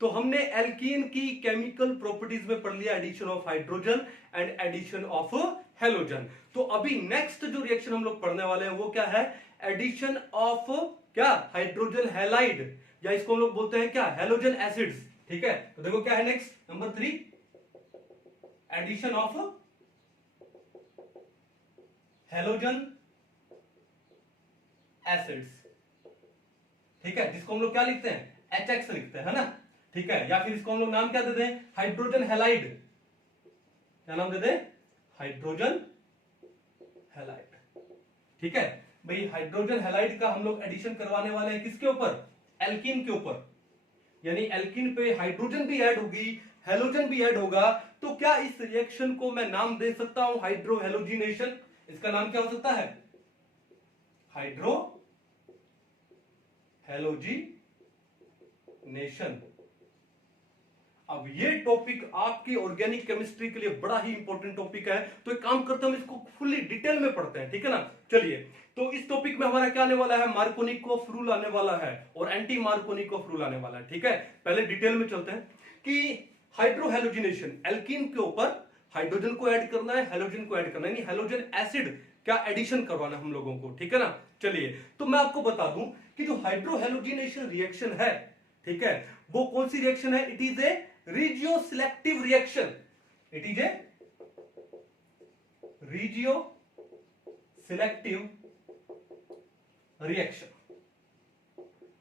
तो हमने एल्कीन की केमिकल प्रॉपर्टीज में पढ़ लिया addition of hydrogen and addition of halogen. तो अभी नेक्स्ट जो रिएक्शन हम लोग पढ़ने वाले हैं वो क्या है, एडिशन ऑफ क्या, हाइड्रोजन हैलाइड, या इसको हम लोग बोलते हैं क्या, हेलोजन एसिड्स। ठीक है, तो देखो क्या है next, number 3, addition of halogen acids. ठीक है, जिसको हम लोग क्या लिखते हैं, HX लिखते हैं, है ना। ठीक है, या फिर इसको हम लोग नाम क्या देते हैं, हाइड्रोजन हैलाइड। क्या नाम देते हैं, हाइड्रोजन हैलाइड। ठीक है भाई, हाइड्रोजन हैलाइड का हम लोग एडिशन करवाने वाले हैं किसके ऊपर, एल्कीन के ऊपर। यानी एल्कीन पे हाइड्रोजन भी ऐड होगी, हेलोजन भी ऐड होगा। तो क्या इस रिएक्शन को मैं नाम दे सकता हूं हाइड्रो हेलोजिनेशन? इसका नाम क्या हो सकता है, हाइड्रो हेलोजिनेशन। अब ये टॉपिक आपकी ऑर्गेनिक केमिस्ट्री के लिए बड़ा ही इंपॉर्टेंट टॉपिक है, तो एक काम करते हैं, हम इसको फुल्ली डिटेल में पढ़ते हैं। ठीक है ना, चलिए। तो इस टॉपिक में हमारा क्या आने वाला है, मार्कोनिकोफ रूल आने वाला है और एंटी मार्कोनिकोफ रूल आने वाला है। ठीक है, पहले डिटेल में चलते हैं कि हाइड्रोहेलोजिनेशन, एल्कीन के ऊपर हाइड्रोजन को ऐड करना है, हेलोजन को ऐड करना है, यानी हेलोजन एसिड क्या एडिशन करवाना है हम लोगों को। ठीक है ना, चलिए। तो मैं आपको बता दूं कि जो हाइड्रोहेलोजिनेशन रिएक्शन है, ठीक है, वो कौन सी रिएक्शन है, it is a regioselective reaction. It is a regioselective reaction.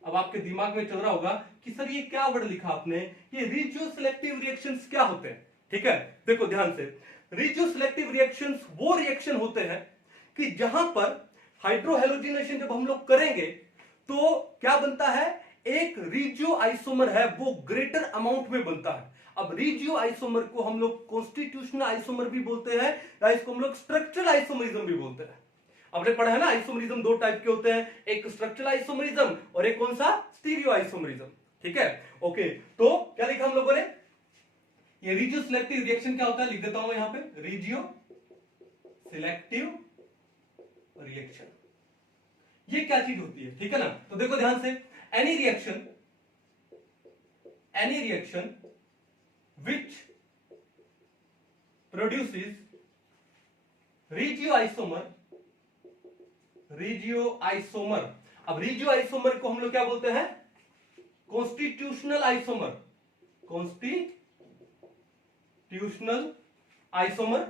अब आपके दिमाग में चल रहा होगा कि सर ये क्या वर्ड लिखा आपने, ये रिजियो सिलेक्टिव रिएक्शंस क्या होते हैं। ठीक है, देखो ध्यान से, रिजियो सिलेक्टिव रिएक्शंस वो रिएक्शन होते हैं कि जहां पर हाइड्रोहेलोजिनेशन जब हम लोग करेंगे तो क्या बनता है, एक रिजियो आइसोमर है वो ग्रेटर अमाउंट में बनता है। अब रिजियो आइसोमर को हम लोग कॉन्स्टिट्यूशनल आइसोमर भी बोलते हैं, या इसको हम लोग स्ट्रक्चरल आइसोमरिज्म भी बोलते हैं। आपने पढ़ा है ना, आइसोमरिज्म दो टाइप के होते हैं, एक स्ट्रक्चरल आइसोमरिज्म और एक कौन सा, स्टीरियो आइसोमरिज्म। ठीक है, ओके। तो क्या लिखा हम लोगों ने, ये रिजियो सिलेक्टिव रिएक्शन क्या होता है, लिख देता हूं यहां पे, रिजियो सिलेक्टिव रिएक्शन, ये क्या चीज होती है। ठीक है ना, तो देखो ध्यान से, any reaction which produces regioisomer। अब regioisomer को हम लोग क्या बोलते हैं, कॉन्स्टिट्यूशनल आइसोमर,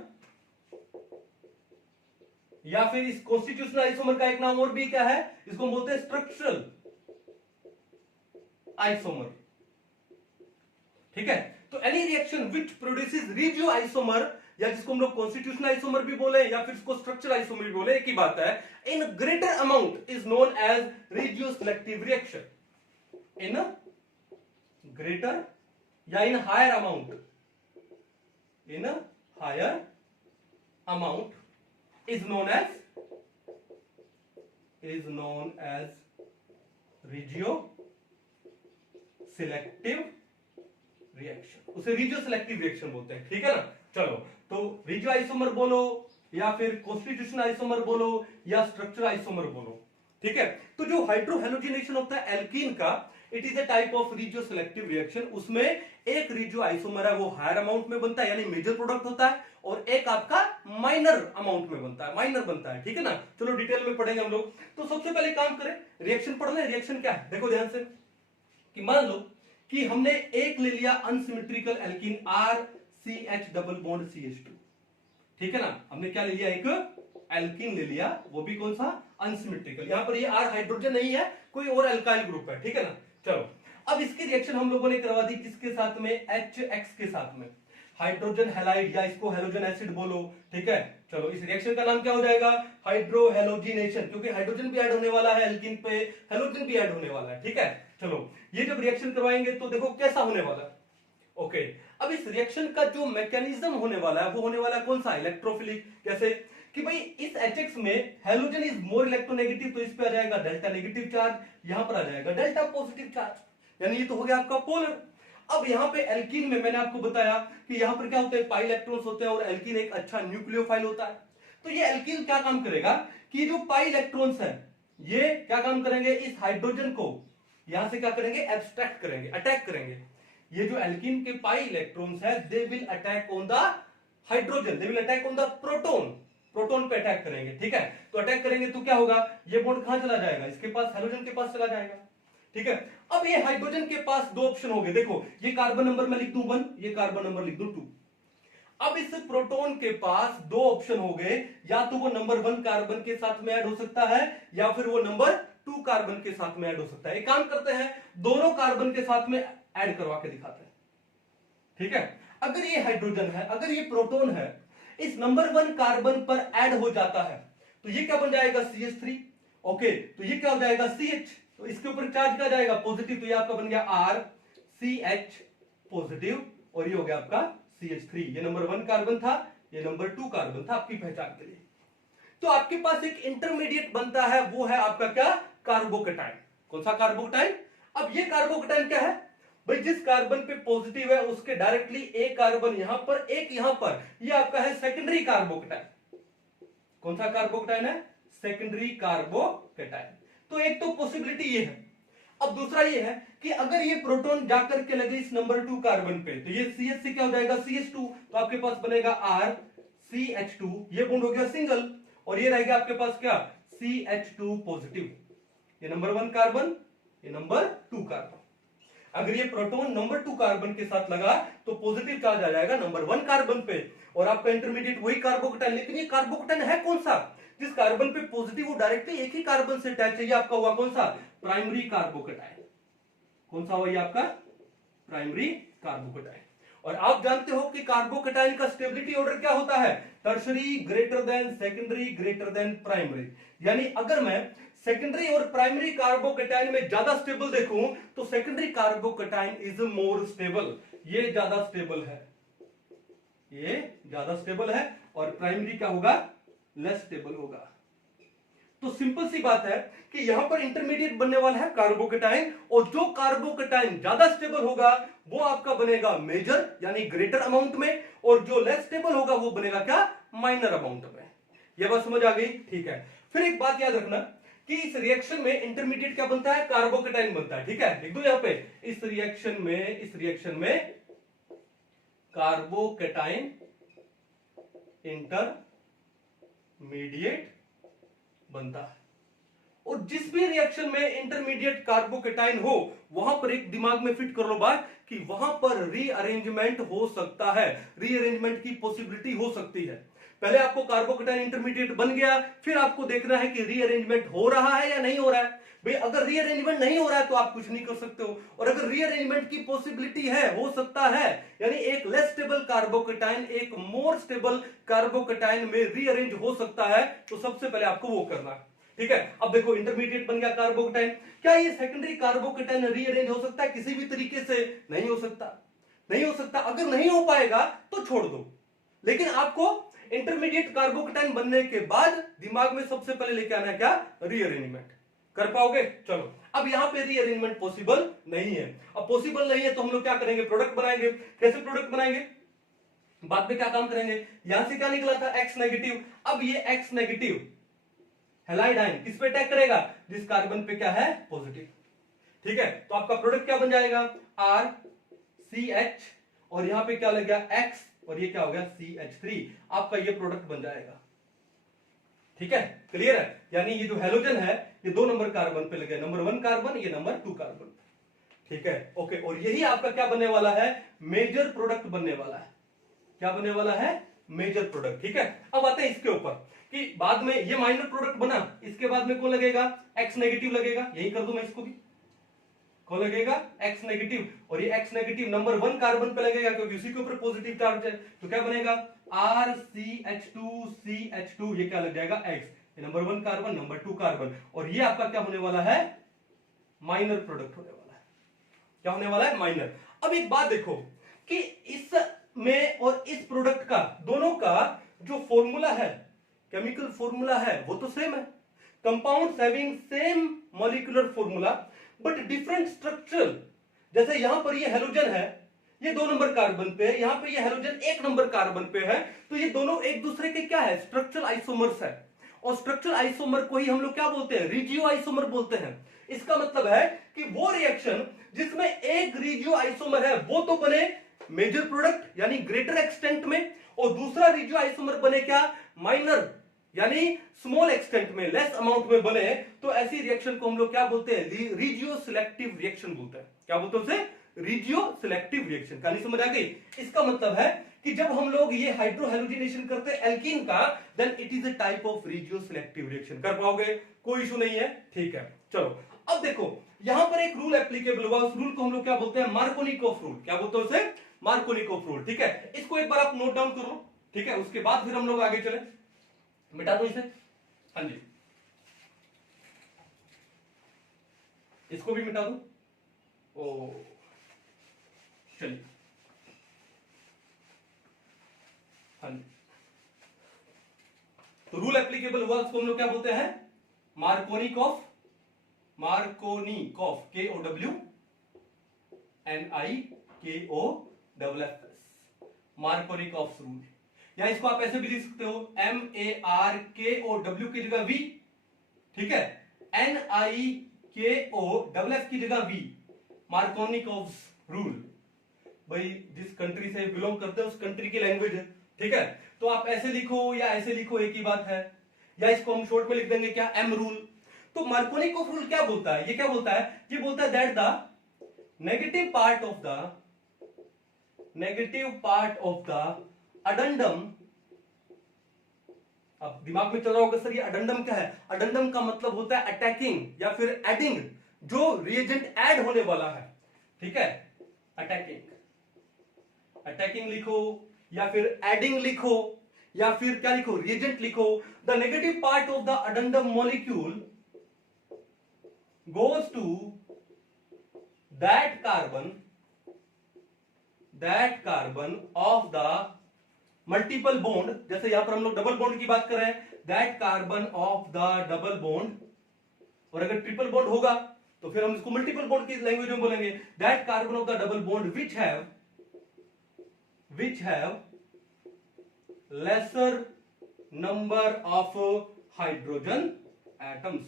या फिर इस कॉन्स्टिट्यूशनल आइसोमर का एक नाम और भी क्या है, इसको हम बोलते हैं स्ट्रक्चरल आइसोमर। ठीक है, तो any reaction which produces regioisomer, या जिसको हम लोग कॉन्स्टिट्यूशनल आइसोमर भी बोले या फिर इसको स्ट्रक्चरल आइसोमर भी बोले, एक ही बात है, in greater amount is known as regioselective reaction. In greater या in higher amount, in higher amount is known as regio selective reaction। उसे regio selective reaction बोलते हैं। ठीक है ना, चलो। तो regio आइसोमर बोलो या फिर कॉन्स्टिट्यूशनल आइसोमर बोलो या स्ट्रक्चरल आइसोमर बोलो। ठीक है, तो जो हाइड्रोहेलोजिनेशन होता है एल्कीन का, it is a type of regioselective reaction. उसमें एक रिजियो आइसोमर है वो हायर अमाउंट में बनता है, यानी मेजर प्रोडक्ट होता है, और एक आपका माइनर अमाउंट में बनता है, माइनर बनता है। ठीक है ना, चलो डिटेल में पढ़ेंगे हम लोग। तो सबसे पहले काम करें, रिएक्शन पढ़ लें। रिएक्शन क्या है, देखो ध्यान से, कि मान लो कि हमने एक ले लिया unsymmetrical alkene RCH double bond CH2। ठीक है ना, हमने क्या ले लिया, एक एल्कीन ले लिया, वो भी कौन सा, अनसिमेट्रिकल। यहां पर ये R हाइड्रोजन नहीं है, कोई और एल्काइल ग्रुप है। ठीक है ना, चलो। अब इसकी रिएक्शन हम लोगों ने करवा दी किसके साथ में, HX के साथ में, हाइड्रोजन हैलाइड, या इसको हेलोजन एसिड बोलो। ठीक है, चलो। इस रिएक्शन का नाम क्या हो जाएगा, हाइड्रोहेलोजिनेशन, क्योंकि हाइड्रोजन भी ऐड होने वाला है एल्कीन पे, हेलोजन भी ऐड होने वाला है। ठीक है, चलो। ये जब रिएक्शन करवाएंगे तो देखो कैसा होने वाला है। ओके, अब इस रिएक्शन का जो मैकेनिज्म होने वाला है वो होने वाला है कौन सा, इलेक्ट्रोफिलिक। कैसे कि भाई इस HX में हेलोजन इज मोर इलेक्ट्रोनेगेटिव, तो इस पे आ जाएगा डेल्टा नेगेटिव चार्ज, यहां पर आ जाएगा डेल्टा पॉजिटिव चार्ज, यानी ये तो हो गया आपका पोलर। अब यहां पे एल्कीन में मैंने आपको बताया कि यहां पर क्या होता है, पाई इलेक्ट्रॉन्स होते हैं और एल्कीन एक अच्छा न्यूक्लियोफाइल होता है। तो ये एल्कीन क्या काम करेगा कि जो पाई इलेक्ट्रॉन्स है ये क्या काम करेंगे, इस हाइड्रोजन को यहां से क्या करेंगे, एब्स्ट्रैक्ट करेंगे, अटैक करेंगे। ये जो एल्कीन के पाई इलेक्ट्रॉन्स है they will attack on the hydrogen, they will attack on the proton, proton पे अटैक करेंगे, ठीक है। तो अटैक करेंगे तो क्या होगा, ये बॉन्ड कहां चला जाएगा, इसके पास, हाइड्रोजन के पास चला जाएगा, ठीक है। अब ये हाइड्रोजन के पास दो ऑप्शन हो गए, देखो ये कार्बन नंबर मैं लिख दूं 1, ये कार्बन नंबर लिख दूं 2। अब इस प्रोटॉन के पास दो ऑप्शन हो गए, या तो वो नंबर 1 कार्बन के साथ में ऐड हो सकता है या फिर वो नंबर 2 कार्बन के साथ में ऐड हो सकता है। एक काम करते हैं, दोनों कार्बन के साथ में ऐड करवा के दिखाते हैं, ठीक है। अगर ये हाइड्रोजन है, अगर ये प्रोटॉन है, इस नंबर 1 कार्बन पर ऐड हो जाता है तो ये क्या बन जाएगा CH3, ओके। तो ये क्या हो जाएगा CH, तो इसके ऊपर चार्ज क्या जाएगा पॉजिटिव, तो ये आपका बन गया RCH पॉजिटिव, और ये हो गया आपका CH3। ये नंबर 1 कार्बन था, ये नंबर 2 कार्बन था, आपकी पहचान के लिए। तो आपके पास एक इंटरमीडिएट बनता है, वो है आपका क्या, कार्बोकेटाइन। कौन सा कार्बोकेटाइन, अब ये कार्बोकेटाइन क्या है भाई, जिस कार्बन पे पॉजिटिव है उसके डायरेक्टली एक कार्बन यहां पर, एक यहां पर, ये आपका है सेकेंडरी कार्बोकेटाइन। कौन सा कार्बोकेटाइन है, सेकेंडरी कार्बोकेटाइन। तो एक तो पॉसिबिलिटी ये है। अब दूसरा ये है कि अगर ये प्रोटॉन जाकर के लगे इस नंबर 2 कार्बन पे, तो ये CH से क्या हो जाएगा CH2, तो आपके पास बनेगा RCH2, ये बॉन्ड हो गया सिंगल, और ये रहेगा आपके पास क्या CH2 पॉजिटिव, ये नंबर 1 कार्बन, ये नंबर 2 कार्बन। अगर ये प्रोटॉन नंबर 2 कार्बन के साथ लगा तो पॉजिटिव चार्ज आ जाएगा नंबर 1 कार्बन पे, और आपका इंटरमीडिएट वही कार्बोकेटाइन। लेकिन ये कार्बोकेटाइन है कौन सा, जिस कार्बन पे पॉजिटिव वो डायरेक्टली एक ही कार्बन से अटैच है, ये आपका हुआ कौन सा, प्राइमरी कार्बोकेटाइन। कौन सा हुआ ये आपका, प्राइमरी कार्बोकेटाइन। और आप जानते हो कि कार्बोकेटाइन का स्टेबिलिटी ऑर्डर क्या होता है, tertiary greater than secondary greater than primary. यानी अगर मैं सेकेंडरी और प्राइमरी कार्बोकेटाइन में ज्यादा स्टेबल देखूं तो secondary carbocation is more stable, ये ज्यादा स्टेबल है, ये ज्यादा स्टेबल है, और प्राइमरी क्या होगा, लेस स्टेबल होगा। तो सिंपल सी बात है कि यहां पर इंटरमीडिएट बनने वाला है कार्बोकेटाइन, और जो कार्बोकेटाइन ज्यादा स्टेबल होगा वो आपका बनेगा मेजर यानी ग्रेटर अमाउंट में, और जो लेस स्टेबल होगा वो बनेगा क्या, माइनर अमाउंट में। यह बात समझ आ गई, ठीक है। फिर एक बात याद रखना कि इस रिएक्शन में इंटरमीडिएट क्या बनता है, कार्बोकेटाइन बनता है, ठीक है। लिख दो यहां पे, इस रिएक्शन में कार्बोकेटाइन इंटरमीडिएट बनता है। और जिस भी रिएक्शन में इंटरमीडिएट कार्बोकेटाइन हो, वहां पर एक दिमाग में फिट कर लो बात कि वहां पर रीअरेंजमेंट हो सकता है, रीअरेंजमेंट की पॉसिबिलिटी हो सकती है। पहले आपको कार्बोकेटाइन इंटरमीडिएट बन गया, फिर आपको देखना है कि रीअरेंजमेंट हो रहा है या नहीं हो रहा है। भाई अगर रीअरेंजमेंट नहीं हो रहा है तो आप कुछ नहीं कर सकते हो, और अगर रीअरेंजमेंट की पॉसिबिलिटी है, हो सकता है, यानी एक लेस स्टेबल कार्बोकेटाइन एक मोर स्टेबल कार्बोकेटाइन में रीअरेंज हो सकता है, तो सबसे पहले आपको वो करना है, ठीक है। अब देखो इंटरमीडिएट बन गया कार्बोकेटाइन, क्या ये सेकेंडरी कार्बोकेटाइन रीअरेंज हो सकता है किसी भी तरीके से, नहीं हो सकता, नहीं हो सकता। अगर नहीं हो पाएगा तो छोड़ दो, लेकिन आपको इंटरमीडिएट कार्बोकेटाइन बनने के बाद दिमाग में सबसे पहले लेके आना है क्या, रीअरेंजमेंट। कर पाओगे, चलो। अब यहां पे रीअरेंजमेंट पॉसिबल नहीं है, अब पॉसिबल नहीं है तो हम लोग क्या करेंगे, प्रोडक्ट बनाएंगे। कैसे प्रोडक्ट बनाएंगे, बाद में क्या काम करेंगे, यहां से क्या निकला था X नेगेटिव, अब ये X नेगेटिव हैलाइड आयन किस पे अटैक करेगा, जिस कार्बन पे क्या है, पॉजिटिव, ठीक है। तो आपका प्रोडक्ट क्या बन जाएगा, RCH, और यहां पे क्या लग गया X, और ये क्या हो गया CH3, आपका ये प्रोडक्ट बन जाएगा, ठीक है। क्लियर है, यानी ये जो हैलोजन है ये 2 नंबर कार्बन पे लगे, नंबर 1 कार्बन, ये नंबर 2 कार्बन, ठीक है, ओके। और यही आपका क्या बनने वाला है, मेजर प्रोडक्ट बनने वाला है। क्या बनने वाला है, मेजर प्रोडक्ट, ठीक है। अब आते हैं इसके ऊपर कि बाद में ये माइनर प्रोडक्ट बना, इसके बाद में कौन लगेगा, X नेगेटिव लगेगा, यही कर दूं मैं इसको भी, कौन लगेगा, X नेगेटिव, और ये X नेगेटिव नंबर 1 कार्बन पे लगेगा क्योंकि उसी के ऊपर पॉजिटिव चार्ज है, तो क्या बनेगा RCH2CH2, ये क्या लग जाएगा X, ये नंबर 1 कार्बन, नंबर 2 कार्बन, और ये आपका क्या होने वाला है, माइनर प्रोडक्ट होने वाला है। क्या होने वाला है, माइनर। अब एक बात देखो कि इस में और इस प्रोडक्ट का, दोनों का जो फॉर्मूला है, केमिकल फॉर्मूला है, वो तो सेम है, compounds having same molecular formula but different structure. जैसे यहां पर ये हैलोजन है, ये 2 नंबर कार्बन पे है, यहां पे ये हैलोजन 1 नंबर कार्बन पे है, तो ये दोनों एक दूसरे के क्या है, स्ट्रक्चरल आइसोमर्स है। और स्ट्रक्चरल आइसोमर को ही हम लोग क्या बोलते हैं, रिजियो आइसोमर बोलते हैं। इसका मतलब है कि वो रिएक्शन जिसमें एक रिजियो आइसोमर है वो तो बने मेजर प्रोडक्ट यानी ग्रेटर एक्सटेंट में, और दूसरा रिजियो आइसोमर बने क्या, माइनर यानी स्मॉल एक्सटेंट में, लेस अमाउंट में बने। तो ऐसी रिएक्शन को हम लोग क्या बोलते हैं, रिजियो सिलेक्टिव रिएक्शन बोलते हैं। क्या बोलते हैं उसे, रिजियो सिलेक्टिव रिएक्शन। कहानी समझ आ गई। इसका मतलब है कि जब हम लोग ये हाइड्रोहेलोजिनेशन करते हैं एल्कीन का, then it is a type of regioselective reaction. कर पाओगे, कोई इशू नहीं है, ठीक है। चलो अब देखो यहां पर एक रूल एप्लीकेबल हुआ, उस रूल को हम लोग क्या बोलते हैं, मार्कोनिकोफ रूल। क्या बोलते हैं उसे, मार्कोनिकोफ रूल। ठीक है, इसको एक बार आप नोट डाउन कर लो, ठीक है, उसके बाद फिर हम लोग आगे चले। मिटा दो इसे, हाँ जी, इसको भी मिटा दो। ओ चलिए, हाँ जी, तो रूल एप्लीकेबल हुआ, उसको हम लोग क्या बोलते हैं, Markovnikov, Markovnikov, KONIKOFF, Markovnikov rule. या इसको आप ऐसे भी लिख सकते हो, MARKOW की जगह V, ठीक है, NIKOFF की जगह V, मार्कोनिकोफ रूल। भाई जिस कंट्री से बिलोंग करते हैं उस कंट्री की लैंग्वेज है, ठीक है। तो आप ऐसे लिखो या ऐसे लिखो, एक ही बात है। या इसको हम शॉर्ट में लिख देंगे क्या, M रूल। तो मार्कोनिकोफ रूल क्या बोलता है, ये क्या बोलता है, ये बोलता है that the negative part of the addendum. अब दिमाग में चल रहा होगा सर ये अडेंडम क्या है, अडेंडम का मतलब होता है अटैकिंग या फिर एडिंग, जो रिएजेंट ऐड होने वाला है, ठीक है। अटैकिंग लिखो या फिर एडिंग लिखो या फिर क्या लिखो, रिएजेंट लिखो। The negative part of the addendum molecule goes to that carbon of the multiple bond, जैसे यहां पर हम लोग डबल बॉन्ड की बात कर रहे हैं, that carbon of the double bond, और अगर ट्रिपल बॉन्ड होगा तो फिर हम इसको मल्टीपल बॉन्ड की लैंग्वेज में बोलेंगे, that carbon of the double bond which have lesser number of hydrogen atoms.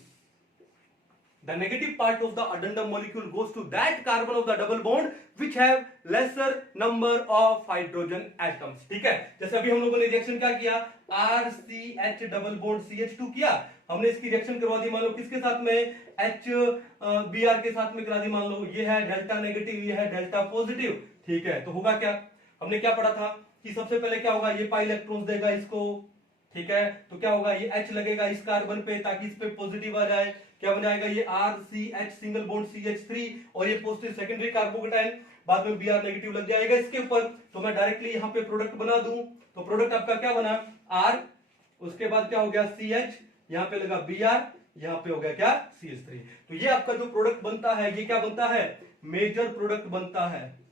The negative part of the addendum molecule goes to that carbon of the double bond which have lesser number of hydrogen atoms. ठीक है, जैसे अभी हम लोगों ने reaction क्या किया, RCH double bond CH2 किया, हमने इसकी रिएक्शन करवा दी, मान लो किसके साथ में, HBr के साथ में करा दी। मान लो ये है डेल्टा नेगेटिव, ये है डेल्टा पॉजिटिव, ठीक है। तो होगा क्या, हमने क्या पढ़ा था कि सबसे पहले क्या होगा, ये पाई इलेक्ट्रॉन्स देगा इसको, ठीक है। तो क्या होगा, ये H लगेगा इस कार्बन पे ताकि इस पे पॉजिटिव आ जाए, क्या बन जाएगा, ये RCH सिंगल बॉन्ड CH3, और ये पॉजिटिव सेकेंडरी कार्बोकेटाइन, बाद में Br नेगेटिव लग जाएगा इसके ऊपर। तो मैं डायरेक्टली यहाँ पे प्रोडक्ट बना दूं, तो प्रोडक्ट आपका क्या बना, R, उसके बाद क्या हो गया CH, यहाँ पे लगा Br, यहाँ पे हो गया क्या CH3। तो ये आपका जो प्रोडक्ट बनता है ये क्या बनता है, मेजर प्रोडक्ट बनता है,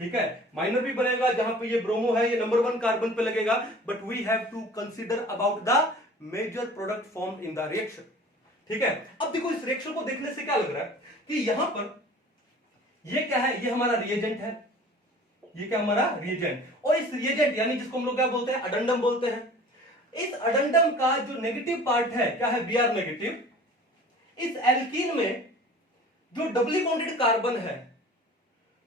ठीक है। माइनर भी बनेगा, जहां पे ये ब्रोमो है ये नंबर 1 कार्बन पे लगेगा, but we have to consider about the major product form in the reaction, ठीक है। अब देखो इस रिएक्शन को देखने से क्या लग रहा है कि यहां पर ये क्या है, ये हमारा रिएजेंट है, ये क्या हमारा रिएजेंट, और इस रिएजेंट यानी जिसको हम लोग क्या बोलते हैं, अडेंडम बोलते हैं। इस अडेंडम का जो नेगेटिव पार्ट है क्या है, Br नेगेटिव। इस एल्कीन में जो डबली बॉन्डेड कार्बन है,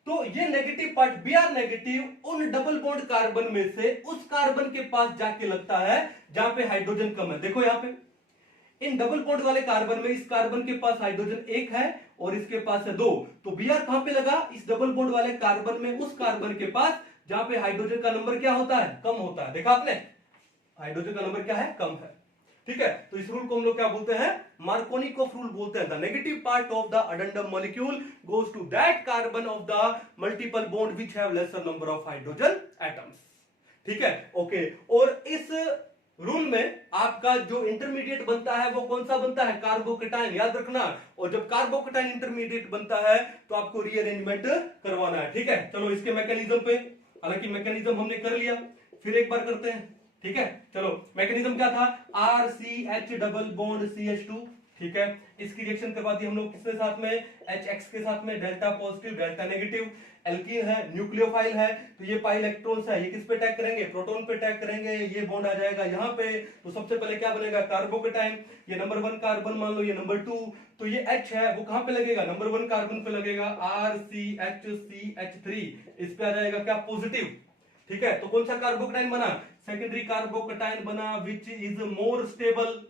तो ये नेगेटिव पार्ट Br नेगेटिव उन डबल बॉन्ड कार्बन में से उस कार्बन के पास जाके लगता है जहां पे हाइड्रोजन कम है। देखो यहां पे इन डबल बॉन्ड वाले कार्बन में इस कार्बन के पास हाइड्रोजन 1 है और इसके पास है 2, तो Br कहां पे लगा, इस डबल बॉन्ड वाले कार्बन में, उस कार्बन के पास जहां पे हाइड्रोजन का नंबर क्या होता है, कम होता है। देखा आपने, हाइड्रोजन का नंबर क्या है, कम है, ठीक है। तो इस रूल को हम लोग क्या बोलते हैं, मार्कोनिकोफ रूल बोलते हैं। The negative part of the addendum molecule goes to that carbon of the multiple bond which have lesser number of hydrogen atoms, ठीक है, ओके। और इस रूल में आपका जो इंटरमीडिएट बनता है वो कौन सा बनता है, कार्बोकेटाइन, याद रखना। और जब कार्बोकेटाइन इंटरमीडिएट बनता है तो आपको रीअरेंजमेंट करवाना है, ठीक है। चलो इसके मैकेनिज्म पे, हालांकि मैकेनिज्म हमने कर लिया, फिर एक बार करते हैं, ठीक है। चलो मैकेनिज्म क्या था, RCH डबल बॉन्ड CH2, ठीक है। इसकी रिएक्शन करवा दी हम लोग किसके साथ में, HX के साथ में, delta positive delta negative. Alkene है, न्यूक्लियोफाइल है, तो ये पाई इलेक्ट्रॉन्स है, ये किस पे अटैक करेंगे, प्रोटॉन पे अटैक करेंगे, ये बॉन्ड आ जाएगा यहाँ पे। तो सबसे पहले क्या बनेगा, कार्बोकेटाइन। ये नंबर 1 कार्बन मान लो, ये नंबर 2, तो ये H है वो कहां पे लगेगा, नंबर 1 कार्बन पे लगेगा, RCHCH3, इस पे आ जाएगा क्या, पॉजिटिव। ठीक है, तो कौन सा कार्बोकेटाइन बना, सेकेंडरी कार्बोकेटाइन बना, विच इज मोर स्टेबल।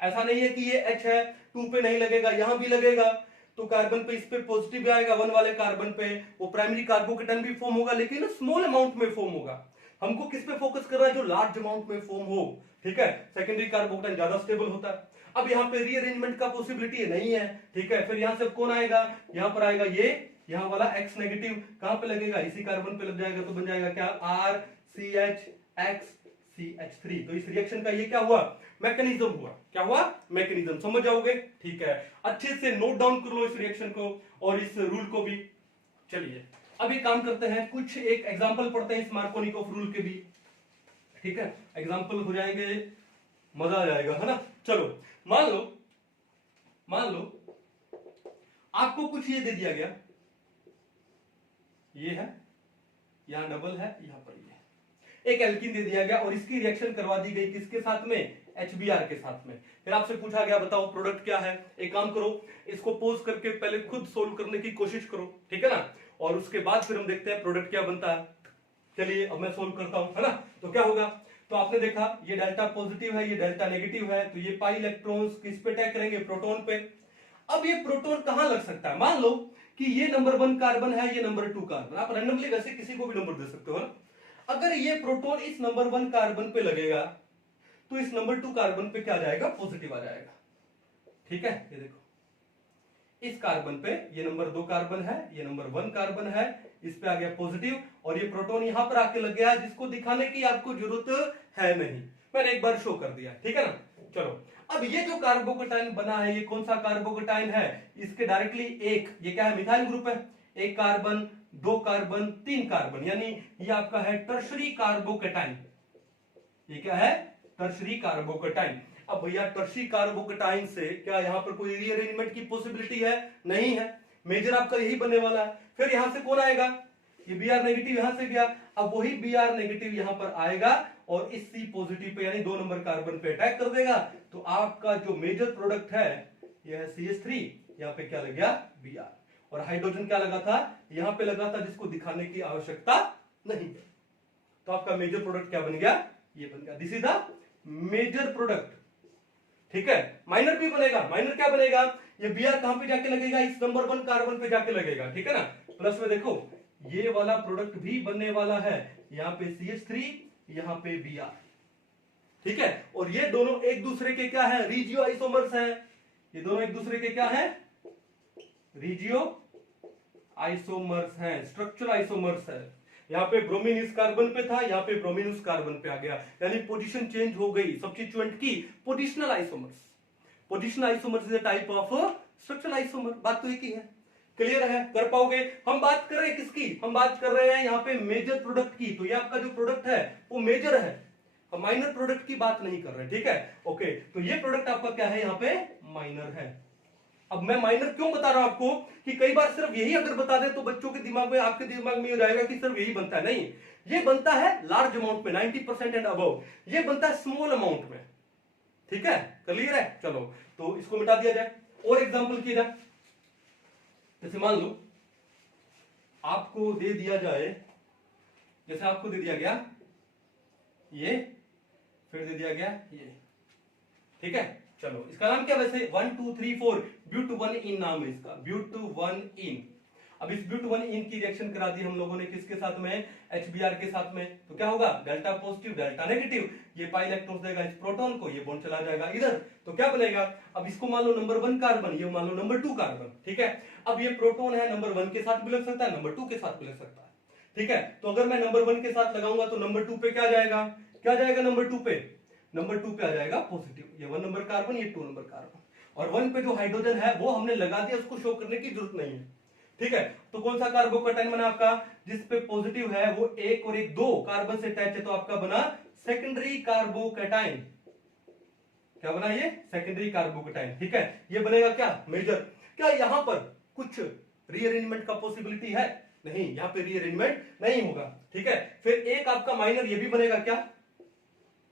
ऐसा नहीं है कि ये H है 2 पे नहीं लगेगा, यहां भी लगेगा। तो कार्बन पे इस पे पॉजिटिव भी आएगा, 1 वाले कार्बन पे वो प्राइमरी कार्बोकेटाइन भी फॉर्म होगा, लेकिन स्मॉल अमाउंट में फॉर्म होगा। हमको किस पे फोकस करना है, जो लार्ज अमाउंट में फॉर्म हो। ठीक है, सेकेंडरी कार्बोकेटाइन ज्यादा स्टेबल होता है। अब यहाँ पे रीअरेंजमेंट का पॉसिबिलिटी नहीं है। ठीक है, फिर यहाँ से कौन आएगा, यहाँ पर आएगा ये, यहाँ वाला X नेगेटिव कहां पे लगेगा, इसी कार्बन पे लग जाएगा, तो बन जाएगा क्या, RCHXCH3। तो इस रिएक्शन का ये क्या हुआ, मैकेनिज्म हुआ। क्या हुआ, मैकेनिज्म। समझ जाओगे, ठीक है। अच्छे से नोट डाउन कर लो इस रिएक्शन को और इस रूल को भी। चलिए अभी काम करते हैं, कुछ एक एग्जांपल पढ़ते हैं इस मार्कोनिकोव रूल के भी। ठीक है, एग्जांपल हो जाएंगे, मजा आ जाएगा, है ना। चलो मान लो आपको कुछ ये दे दिया गया, ये है, यहां डबल है, यहां पर ये एक एल्कीन दे दिया गया और इसकी रिएक्शन करवा दी गई किसके साथ में, HBr के साथ में। फिर आपसे पूछा गया बताओ प्रोडक्ट क्या है। एक काम करो, इसको पोज करके पहले खुद सोल्व करने की कोशिश करो, ठीक है ना, और उसके बाद फिर हम देखते हैं प्रोडक्ट क्या बनता है। चलिए अब मैं सोल्व करता हूं, है ना। तो क्या होगा, तो आपने देखा ये डेल्टा पॉजिटिव है, ये डेल्टा नेगेटिव है, तो ये पाई इलेक्ट्रॉन्स किस पे अटैक करेंगे, प्रोटॉन पे। अब ये प्रोटॉन कहां लग सकता है, मान लो कि ये नंबर 1 कार्बन है, ये नंबर 2 कार्बन, आप रैंडमली वैसे किसी को भी नंबर दे सकते हो ना। अगर ये प्रोटॉन इस नंबर 1 कार्बन पे लगेगा तो इस नंबर 2 कार्बन पे क्या आ जाएगा, पॉजिटिव आ जाएगा। ठीक है, ये देखो इस कार्बन पे ये नंबर 2 कार्बन है, ये नंबर 1 कार्बन है, इस पे आ गया पॉजिटिव, और ये प्रोटॉन यहां पर आके लग गया, जिसको दिखाने की आपको जरूरत है नहीं, मैंने एक बार शो कर दिया। ठीक है ना। चलो अब ये जो कार्बोकेटाइन बना है, ये कौन सा कार्बोकेटाइन है, इसके डायरेक्टली एक, ये क्या है, मिथाइल ग्रुप है, 1 कार्बन 2 कार्बन 3 कार्बन, यानी ये आपका है टर्शरी कार्बोकेटाइन। ये क्या है, टर्शरी कार्बोकेटाइन। अब भैया टर्शरी कार्बोकेटाइन से क्या यहां पर कोई रीअरेंजमेंट की पॉसिबिलिटी है, नहीं है, मेजर आपका यही बनने वाला है। फिर यहां से कौन आएगा, ये Br नेगेटिव यहां से गया, अब वही Br नेगेटिव यहां पर आएगा और इस C पॉजिटिव पे यानी 2 नंबर कार्बन पे अटैक कर देगा। तो आपका जो मेजर प्रोडक्ट है ये है CH3, यहां पे क्या लग गया, Br, और हाइड्रोजन क्या लगा था, यहां पे लगा था, जिसको दिखाने की आवश्यकता नहीं। तो आपका मेजर प्रोडक्ट क्या बन गया, ये बन गया, this is the major product. ठीक है, माइनर भी बनेगा, माइनर क्या बनेगा, ये Br कहां पे जाके लगेगा, इस नंबर 1 कार्बन पे जाके लगेगा। ठीक है ना, प्लस में देखो ये वाला प्रोडक्ट भी बनने वाला है, यहां पे CH3, यहां पे Br। ठीक है, और ये दोनों एक दूसरे के क्या है, रिजियो आइसोमर्स हैं, ये दोनों एक दूसरे के क्या है, रिजियो आइसोमर्स हैं, स्ट्रक्चरल आइसोमर्स है। यहां पे ब्रोमीन इस कार्बन पे था, यहां पे ब्रोमीन उस कार्बन पे आ गया, यानी पोजीशन चेंज हो गई, सब्स्टिट्यूएंट की, positional isomers. Positional isomers is a type of structural isomer. बात तो एक ही है, क्लियर है, कर पाओगे। हम बात कर रहे हैं किसकी, हम बात कर रहे हैं यहाँ पे मेजर प्रोडक्ट की, तो ये आपका जो प्रोडक्ट है वो मेजर है, हम माइनर प्रोडक्ट की बात नहीं कर रहे। ठीक है, ओके, तो ये प्रोडक्ट आपका क्या है, यहाँ पे माइनर है। अब मैं माइनर क्यों बता रहा हूं आपको, कि कई बार सिर्फ यही अगर बता दे तो बच्चों के दिमाग में, आपके दिमाग में हो जाएगा कि सिर्फ यही बनता है, नहीं, ये बनता है लार्ज अमाउंट में, 90% एंड अबव, ये बनता है स्मॉल अमाउंट में। ठीक है, क्लियर है। चलो तो इसको मिटा दिया जाए और एग्जांपल किया जाए। जैसे मान लो आपको दे दिया जाए, जैसे आपको दे दिया गया ये, फिर दे दिया गया ये। ठीक है, चलो इसका नाम क्या, वैसे 1 2 3 4 ब्यूट 1 इन नाम है इसका, ब्यूट 1 इन। अब इस ब्यूट 1 इन की रिएक्शन करा दी हम लोगों ने किसके साथ में, HBr के साथ में। तो क्या होगा, डेल्टा पॉजिटिव डेल्टा नेगेटिव, ये पाई इलेक्ट्रॉन्स देगा इस प्रोटॉन को, ये बॉन्ड चला जाएगा इधर, तो क्या बनेगा, अब इसको मान लो नंबर 1 कार्बन, ये मान लो नंबर 2 कार्बन। ठीक है, अब ये प्रोटॉन है, नंबर 1 के साथ भी लग सकता है, नंबर 2 के साथ भी लग सकता है। ठीक है, तो अगर मैं नंबर 1 के साथ लगाऊंगा तो नंबर 2 पे क्या जाएगा, क्या जाएगा, नंबर 2 पे, नंबर 2 पे आ जाएगा पॉजिटिव, ये 1 नंबर कार्बन, ये 2 नंबर कार्बन, और 1 पे जो हाइड्रोजन है वो हमने लगा दिया, उसको शो करने की जरूरत नहीं है। ठीक है, तो कौन सा कार्बोकेटाइन बना आपका, जिस पे पॉजिटिव है वो 1 और 1 2 कार्बन से अटैच है, तो आपका बना सेकेंडरी कार्बोकेटाइन। क्या बना ये सेकेंडरी कार्बोकेटाइन। ठीक है, ये बनेगा क्या मेजर। क्या यहां पर कुछ रीअरेंजमेंट का पॉसिबिलिटी है? नहीं, यहां पे रीअरेंजमेंट नहीं होगा। ठीक है, फिर एक आपका माइनर ये भी बनेगा क्या,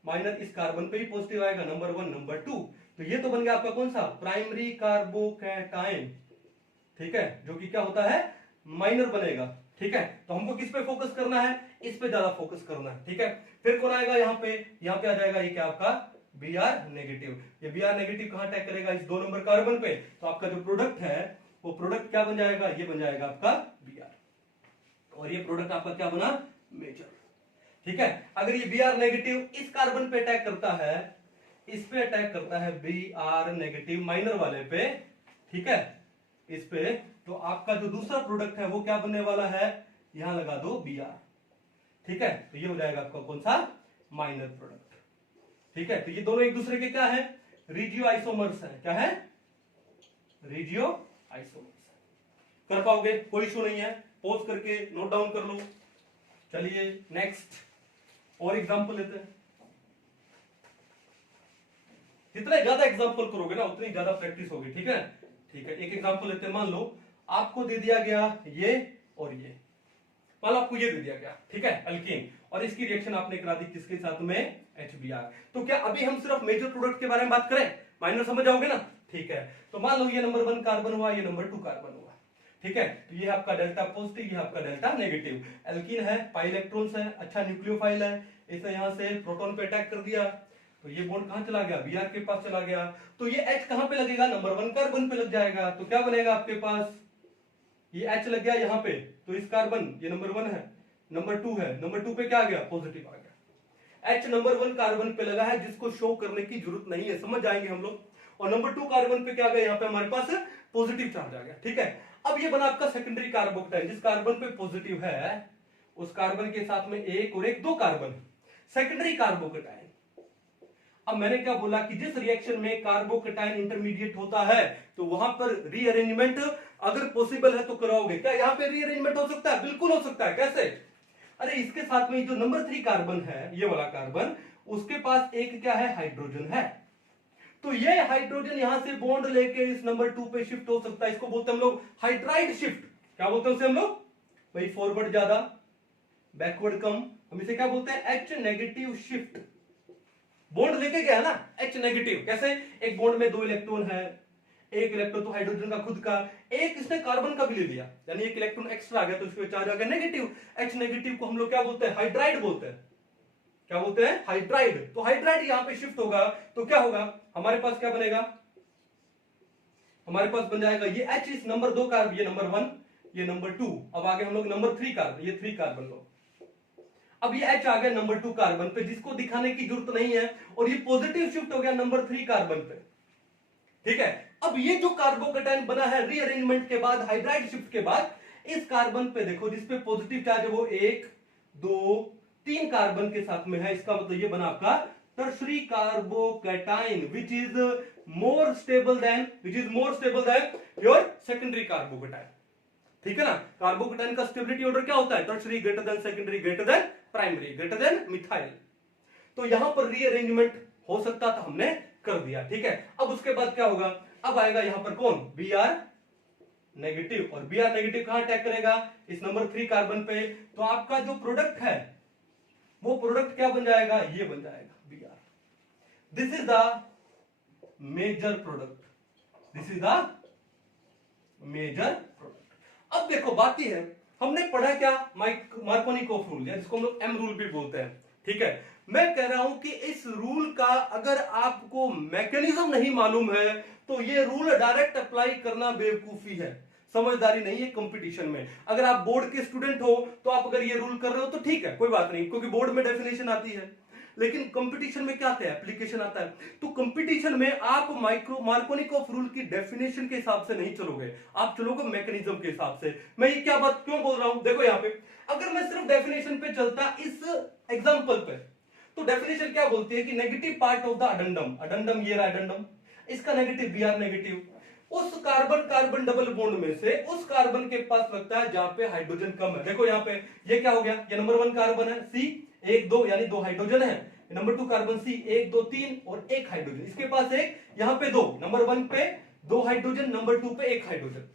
माइनर इस कार्बन पे ही पॉजिटिव आएगा, नंबर 1 नंबर 2। तो ये तो बन गया आपका कौन सा प्राइमरी कार्बोकेटाइन। ठीक है, जो कि क्या होता है माइनर बनेगा। ठीक है, तो हमको किस पे फोकस करना है, इस पे ज्यादा फोकस करना है। ठीक है, फिर कौन आएगा यहाँ पे आ जाएगा ये क्या आपका Br नेगेटिव। ये Br नेगेटिव कहां अटैक करेगा, इस 2 नंबर कार्बन पे। तो आपका जो प्रोडक्ट है वो प्रोडक्ट क्या बन जाएगा, ये बन जाएगा आपका Br, और ये प्रोडक्ट आपका क्या बना मेजर। ठीक है, अगर ये Br नेगेटिव इस कार्बन पे अटैक करता है, इस पे अटैक करता है Br नेगेटिव माइनर वाले पे, ठीक है, इस पे, तो आपका जो दूसरा प्रोडक्ट है वो क्या बनने वाला है, यहां लगा दो Br। ठीक है, तो ये हो जाएगा आपका कौन सा माइनर प्रोडक्ट। ठीक है, तो ये दोनों एक दूसरे के क्या है रिजियो आइसोमर्स है। क्या है रिजियो आइसोमर्स। कर पाओगे, कोई इशू नहीं है, पॉज करके नोट डाउन कर लो। चलिए नेक्स्ट और एग्जांपल लेते हैं। जितने ज्यादा एग्जांपल करोगे ना उतनी ज्यादा प्रैक्टिस होगी। ठीक है, ठीक है, एक एग्जांपल लेते हैं। मान लो आपको दे दिया गया ये और ये, मान लो आपको ये दे दिया गया, ठीक है, अल्कीन, और इसकी रिएक्शन आपने करा दी किसके साथ में HBr। तो क्या अभी हम सिर्फ मेजर प्रोडक्ट के बारे में बात करें, माइनर समझ जाओगे ना। ठीक है, तो मान लो ये नंबर 1 कार्बन हुआ, ये नंबर 2 कार्बन हुआ। ठीक है, तो ये आपका डेल्टा पॉजिटिव, ये आपका डेल्टा नेगेटिव। एल्कीन है, पाई इलेक्ट्रॉन्स है, अच्छा न्यूक्लियोफाइल है, इसने यहां से प्रोटॉन पे अटैक कर दिया, तो ये बॉन्ड कहां चला गया Br के पास चला गया। तो ये H कहां पे लगेगा, नंबर 1 कार्बन पे लग जाएगा। तो क्या बनेगा आपके पास, ये H लग गया यहां पे, तो इस कार्बन, ये नंबर 1 है, नंबर 2 है, नंबर 2 पे क्या आ गया पॉजिटिव आ गया। H नंबर 1 कार्बन पे लगा है जिसको शो करने की जरूरत नहीं है, समझ जाएंगे हम लोग। और नंबर 2 कार्बन पे क्या आ गया, यहाँ पे हमारे पास पॉजिटिव चार्ज आ गया। ठीक है, अब ये बना आपका सेकेंडरी कार्बोकेटाइन। जिस कार्बन पे पॉजिटिव है उस कार्बन के साथ में एक और एक 2 कार्बन, सेकेंडरी कार्बोकेटाइन। अब मैंने क्या बोला कि जिस रिएक्शन में कार्बोकेटाइन इंटरमीडिएट होता है तो वहां पर रीअरेंजमेंट अगर पॉसिबल है तो कराओगे। क्या यहाँ पे रीअरेंजमेंट हो सकता है, बिल्कुल हो सकता है। कैसे, अरे इसके साथ में जो नंबर 3 कार्बन है, ये वाला कार्बन, उसके पास एक क्या है हाइड्रोजन है, तो ये हाइड्रोजन यहां से बॉन्ड लेके इस नंबर 2 पे शिफ्ट हो सकता है। इसको बोलते हैं हम लोग हाइड्राइड शिफ्ट। क्या बोलते हैं उसे हम लोग भाई, फॉरवर्ड ज्यादा बैकवर्ड कम, हम इसे क्या बोलते हैं H नेगेटिव शिफ्ट। बॉन्ड लेके गया ना H नेगेटिव, कैसे, एक बॉन्ड में 2 इलेक्ट्रॉन है, एक इलेक्ट्रॉन तो हाइड्रोजन का खुद का, एक इसने कार्बन का भी ले लिया, यानी एक इलेक्ट्रॉन एक्स्ट्रा आ गया, तो इसमें चार्ज आ गया नेगेटिव। H नेगेटिव को हम लोग क्या बोलते हैं हाइड्राइड बोलते हैं। क्या बोलते हैं हाइड्राइड। तो हाइड्राइड यहां पे शिफ्ट होगा तो क्या होगा, हमारे पास क्या बनेगा, हमारे पास बन जाएगा ये H इस नंबर 2 कार्बन, ये नंबर 1, ये नंबर 2। अब आगे हम लोग नंबर 3 कार्बन, ये 3 कार्बन लो। अब ये H आ गया नंबर 2 कार्बन पे, जिसको दिखाने की जरूरत नहीं है, और ये पॉजिटिव शिफ्ट हो गया नंबर 3 कार्बन पे। ठीक है, अब ये जो कार्बोकेटाइन बना है रीअरेंजमेंट के बाद, हाइड्राइड शिफ्ट के बाद, इस कार्बन पे देखो जिसपे पॉजिटिव चार्ज है वो 1 2 3 कार्बन के साथ में है। इसका मतलब ये बना आपका tertiary carbocation which is more stable then your secondary carbocation. ठीक है ना, कार्बोकेटाइन का स्टेबिलिटी ऑर्डर क्या होता है, tertiary greater than secondary greater than primary greater than methyl. तो यहां पर रीअरेंजमेंट हो सकता था, हमने कर दिया। ठीक है, अब उसके बाद क्या होगा, अब आएगा यहां पर कौन Br नेगेटिव, और Br नेगेटिव कहां अटैक करेगा, इस नंबर 3 कार्बन पे। तो आपका जो प्रोडक्ट है वो प्रोडक्ट क्या बन जाएगा, ये बन जाएगा Br। This is the major product, this is the major product. अब देखो बात यह है, हमने पढ़ा क्या मार्कोनिकोफ रूल, या जिसको हम लोग M रूल भी बोलते हैं। ठीक है, मैं कह रहा हूं कि इस रूल का अगर आपको मैकेनिज्म नहीं मालूम है तो ये रूल डायरेक्ट अप्लाई करना बेवकूफी है, समझदारी नहीं है कंपटीशन में। अगर आप बोर्ड के स्टूडेंट हो तो आप अगर ये रूल कर रहे हो तो ठीक है, कोई बात नहीं, क्योंकि बोर्ड में डेफिनेशन आती है, लेकिन कंपटीशन में क्या आता है, एप्लीकेशन आता है। तो कंपटीशन में आप मार्कोनिकोफ रूल की डेफिनेशन के हिसाब से नहीं चलोगे, आप चलोगे मैकेनिज्म के हिसाब से। मैं ये क्या बात क्यों बोल रहा हूं, देखो यहां पे अगर मैं सिर्फ डेफिनेशन पे चलता इस एग्जांपल पे, तो डेफिनेशन क्या बोलती है कि negative part of the addendum, addendum ये रहा अडेंडम, इसका नेगेटिव Br नेगेटिव, उस कार्बन कार्बन डबल बॉन्ड में से उस कार्बन के पास लगता है जहां पे हाइड्रोजन कम है। देखो यहाँ पे ये क्या हो गया, ये नंबर 1 कार्बन है C 1 2 यानी 2 हाइड्रोजन है, नंबर 2 कार्बन सी, 1 2 3 और एक हाइड्रोजन, इसके पास एक, यहां पे दो, नंबर 1 पे 2 हाइड्रोजन, नंबर 2 पे एक हाइड्रोजन।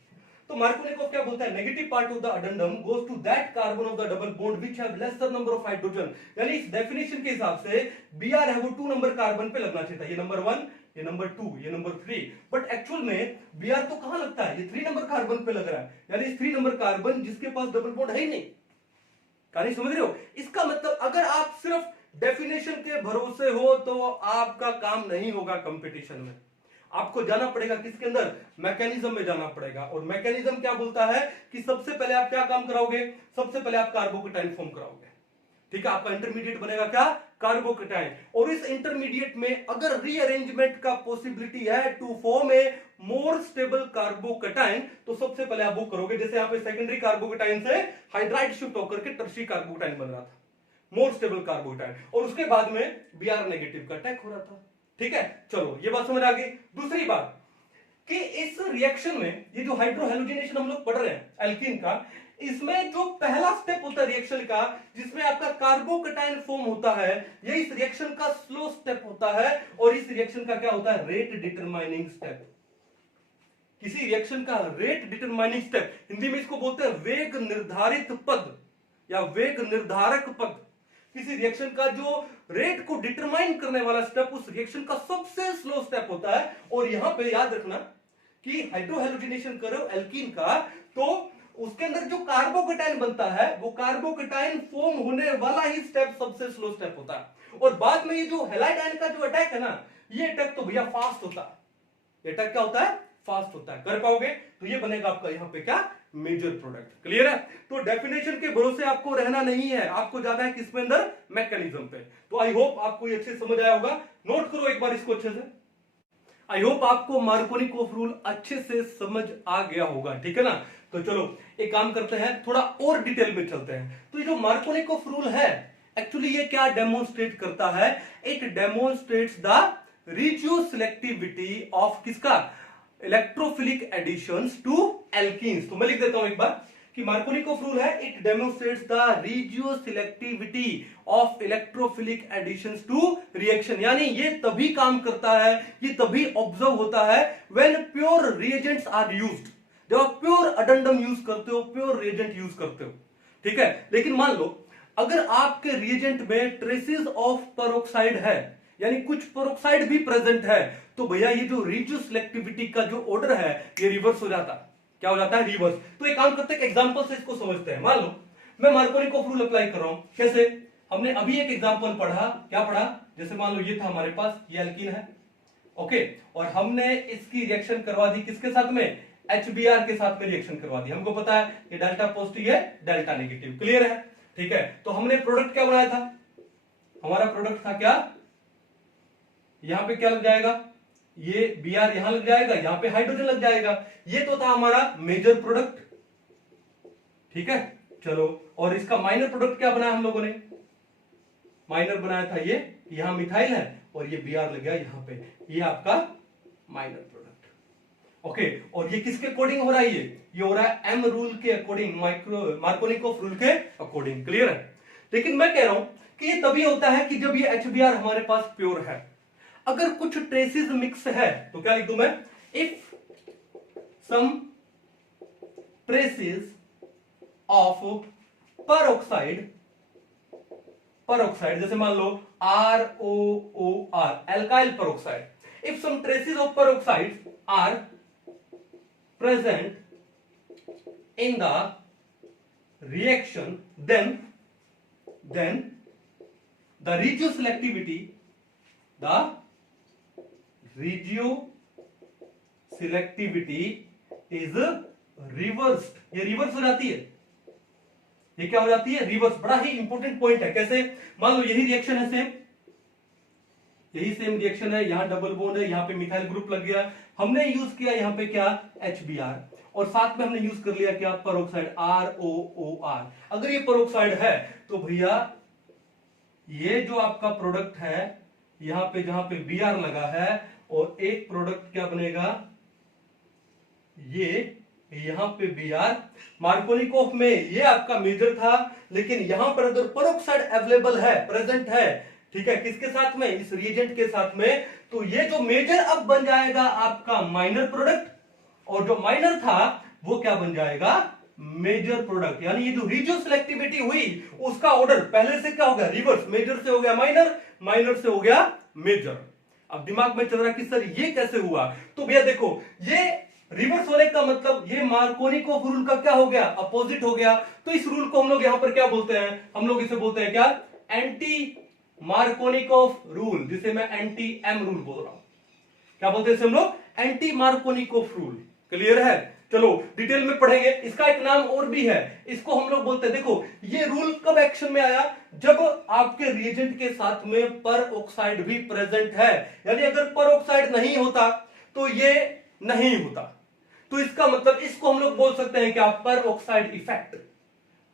तो मार्कोनिकोव क्या बोलता है, negative part of the addendum goes to that carbon of the double bond which have lesser number of hydrogen. यानी इस डेफिनेशन के हिसाब से Br है वो 2 नंबर कार्बन पे लगना चाहिए था, ये नंबर 1, ये नंबर 2, ये नंबर 3, बट एक्चुअल में Br तो कहां लगता है, ये 3 नंबर कार्बन पे लग रहा है, यानी इस 3 नंबर कार्बन जिसके पास डबल बॉन्ड है ही नहीं। कहानी समझ रहे हो? इसका मतलब अगर आप सिर्फ डेफिनेशन के भरोसे हो तो आपका काम नहीं होगा कंपटीशन में। आपको जाना पड़ेगा किसके अंदर, मैकेनिज्म में जाना पड़ेगा। और मैकेनिज्म क्या बोलता है कि सबसे पहले आप क्या काम कराओगे, सबसे पहले आप कार्बोकेटाइन फॉर्म कराओगे, ठीक है। आपका इंटरमीडिएट बनेगा क्या, कार्बोकेटाइन। और इस इंटरमीडिएट में अगर रीअरेंजमेंट का पॉसिबिलिटी है to form a more stable carbocation, तो सबसे पहले आप वो करोगे। जैसे यहां पे सेकेंडरी कार्बोकेटाइन से हाइड्राइड शिफ्ट होकर के टर्शियरी कार्बोकेटाइन बन रहा था, मोर स्टेबल कार्बोकेटाइन, और उसके बाद में Br नेगेटिव का अटैक हो रहा था, ठीक है। चलो ये बात समझ आ गई। दूसरी बात कि इस रिएक्शन में ये जो हाइड्रोहेलोजिनेशन हम लोग पढ़ रहे हैं एल्कीन का, इसमें जो पहला स्टेप होता है रिएक्शन का, जिसमें आपका कार्बोकेटाइन फॉर्म होता है, ये इस रिएक्शन का स्लो स्टेप होता है। और इस रिएक्शन का क्या होता है, रेट डिटरमाइनिंग स्टेप। किसी रिएक्शन का रेट डिटरमाइनिंग स्टेप, हिंदी में इसको बोलते हैं वेग निर्धारित पद या वेग निर्धारक पद। किसी रिएक्शन का जो रेट को डिटरमाइन करने वाला स्टेप उस रिएक्शन का सबसे स्लो स्टेप होता है। और यहां पे याद रखना कि हाइड्रोहेलोजिनेशन करो एल्कीन का, तो उसके अंदर जो कार्बोकेटाइन बनता है वो कार्बोकेटाइन फॉर्म होने वाला ही स्टेप सबसे स्लो स्टेप होता है। और बाद में ये जो हैलाइड आयन का जो अटैक है ना, ये अटैक तो भैया फास्ट होता है। ये अटैक क्या होता है, फास्ट होता है। कर पाओगे तो ये बनेगा आपका यहां पे क्या, मेजर प्रोडक्ट। क्लियर है? तो डेफिनेशन के भरोसे आपको रहना नहीं है, आपको जाना है किसमें अंदर, मैकेनिज्म पे। तो आई होप आपको ये अच्छे समझ आया होगा। नोट करो एक बार इसको अच्छे से। आई होप आपको मार्कोनिकोव रूल अच्छे से समझ आ गया होगा, ठीक है ना। तो चलो एक काम करते हैं, थोड़ा और डिटेल में चलते हैं। तो ये जो मार्कोनिकोव रूल है एक्चुअली ये क्या डेमोन्स्ट्रेट करता है, it demonstrates the regioselectivity of किसका, इलेक्ट्रोफिलिक एडिशंस टू एल्कीन्स। तो मैं लिख देता हूं एक बार कि मार्कोनिकोव रूल है, it demonstrates the regioselectivity of electrophilic additions to reaction. यानी ये तभी काम करता है, ये तभी ऑब्जर्व होता है when pure reagents are used. जब आप प्योर अडेंडम यूज करते हो, प्योर रिएजेंट यूज करते हो, ठीक है। लेकिन मान लो अगर आपके रिएजेंट में ट्रेसेस ऑफ पेरोक्साइड है, यानी कुछ पेरोक्साइड भी प्रेजेंट है, तो भैया ये जो रेशियो सिलेक्टिविटी का जो ऑर्डर है ये रिवर्स हो जाता है। क्या हो जाता है, रिवर्स। तो एक काम करते हैं, एग्जांपल से इसको समझते हैं। मान लो मैं मार्कोनिकोव रूल अप्लाई कर रहा हूं, कैसे, हमने अभी एक एग्जांपल पढ़ा, क्या पढ़ा, जैसे मान लो ये था हमारे पास, ये एल्कीन है, ओके, और हमने इसकी रिएक्शन करवा दी किसके साथ में, HBr के साथ में रिएक्शन करवा दी। हमको पता है ये डेल्टा पॉजिटिव है, डेल्टा नेगेटिव, क्लियर है, ठीक है। तो हमने प्रोडक्ट क्या बनाया था, हमारा प्रोडक्ट था क्या, यहां पे क्या लग जाएगा, ये Br यहां लग जाएगा, यहां पे हाइड्रोजन लग जाएगा। ये तो था हमारा मेजर प्रोडक्ट, ठीक है। चलो, और इसका माइनर प्रोडक्ट क्या बनाया हम लोगों ने, माइनर बनाया था ये, यहां मिथाइल है और ये Br लग गया यहां पे, ये आपका माइनर प्रोडक्ट, ओके। और ये किसके अकॉर्डिंग हो रहा है, ये हो रहा है एम रूल के अकॉर्डिंग, मार्कोनिकोव रूल के अकॉर्डिंग, क्लियर है। लेकिन मैं कह रहा हूं कि ये तभी होता है कि जब ये HBr हमारे पास प्योर है। अगर कुछ ट्रेसेस मिक्स है तो क्या लिख दूं मैं, if some traces of peroxide, जैसे मान लो ROOR, alkyl peroxide, if some traces of peroxide are present in the reaction, then the regioselectivity is reversed। ये रिवर्स हो जाती है, ये क्या हो जाती है, रिवर्स। बड़ा ही इंपॉर्टेंट पॉइंट है। कैसे, मान लो यही रिएक्शन है सेम, यही सेम रिएक्शन है, यहां डबल बॉन्ड है, यहां पे मिथाइल ग्रुप लग गया, हमने यूज किया यहां पे क्या, HBr, और साथ में हमने यूज कर लिया क्या, पेरोक्साइड, ROOR। अगर ये पेरोक्साइड है तो भैया ये जो आपका प्रोडक्ट है यहां पे जहां पे Br लगा है, और एक प्रोडक्ट क्या बनेगा, ये यहां पे Br। मार्कोनिकोव में ये आपका मेजर था, लेकिन यहां पर अगर पेरोक्साइड अवेलेबल है, प्रेजेंट है, ठीक है, किसके साथ में, इस रिएजेंट के साथ में। तो ये जो मेजर अब बन जाएगा आपका माइनर प्रोडक्ट, और जो माइनर था वो क्या बन जाएगा, मेजर प्रोडक्ट। यानी ये जो रिजियो सिलेक्टिविटी हुई उसका ऑर्डर पहले से क्या हो गया, रिवर्स, मेजर से हो गया माइनर, माइनर से हो गया मेजर। अब दिमाग में चल रहा है कि सर ये कैसे हुआ, तो भैया देखो ये रिवर्स होने का मतलब ये मार्कोनिकोव रूल का क्या हो गया, अपोजिट हो गया। तो इस रूल को हम लोग यहां पर क्या बोलते हैं, हम लोग इसे बोलते हैं क्या, एंटी मार्कोनिकोव रूल, जिसे मैं एंटी एम रूल बोल रहा हूं। क्या बोलते हैं इसे हम लोग, एंटी मार्कोनिकोव रूल। क्लियर है, चलो डिटेल में पढ़ेंगे। इसका एक नाम और भी है, इसको हम लोग बोलते हैं, देखो ये रूल कब एक्शन में आया, जब आपके रिएजेंट के साथ में पर ऑक्साइड भी प्रेजेंट है। यानी अगर पर ऑक्साइड नहीं होता तो ये नहीं होता, तो इसका मतलब इसको हम लोग बोल सकते हैं क्या, पर ऑक्साइड इफेक्ट।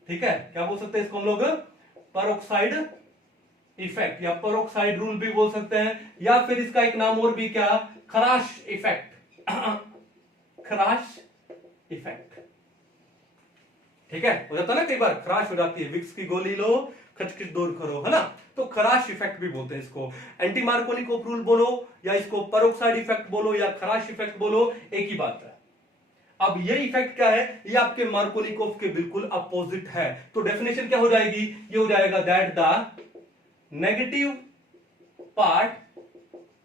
ठीक है, क्या बोल सकते हैं इसको हम लोग, पर ऑक्साइड इफेक्ट, या पर ऑक्साइड रूल भी बोल सकते हैं, या फिर इसका एक नाम और भी क्या, खराश इफेक्ट, खराश इफेक्ट। ठीक है, हो जाता है ना कई बार, खराश हो जाती है, विक्स की गोली लो खचखच दूर करो, है ना, तो खराश इफेक्ट भी बोलते हैं इसको। एंटी मार्कोनिकोव रूल बोलो या इसको पेरोक्साइड इफेक्ट बोलो या खराश इफेक्ट बोलो, एक ही बात है। अब ये इफेक्ट क्या है, ये आपके मार्कोनिकोव के बिल्कुल अपोजिट है। तो डेफिनेशन क्या हो जाएगी, ये हो जाएगा that the negative part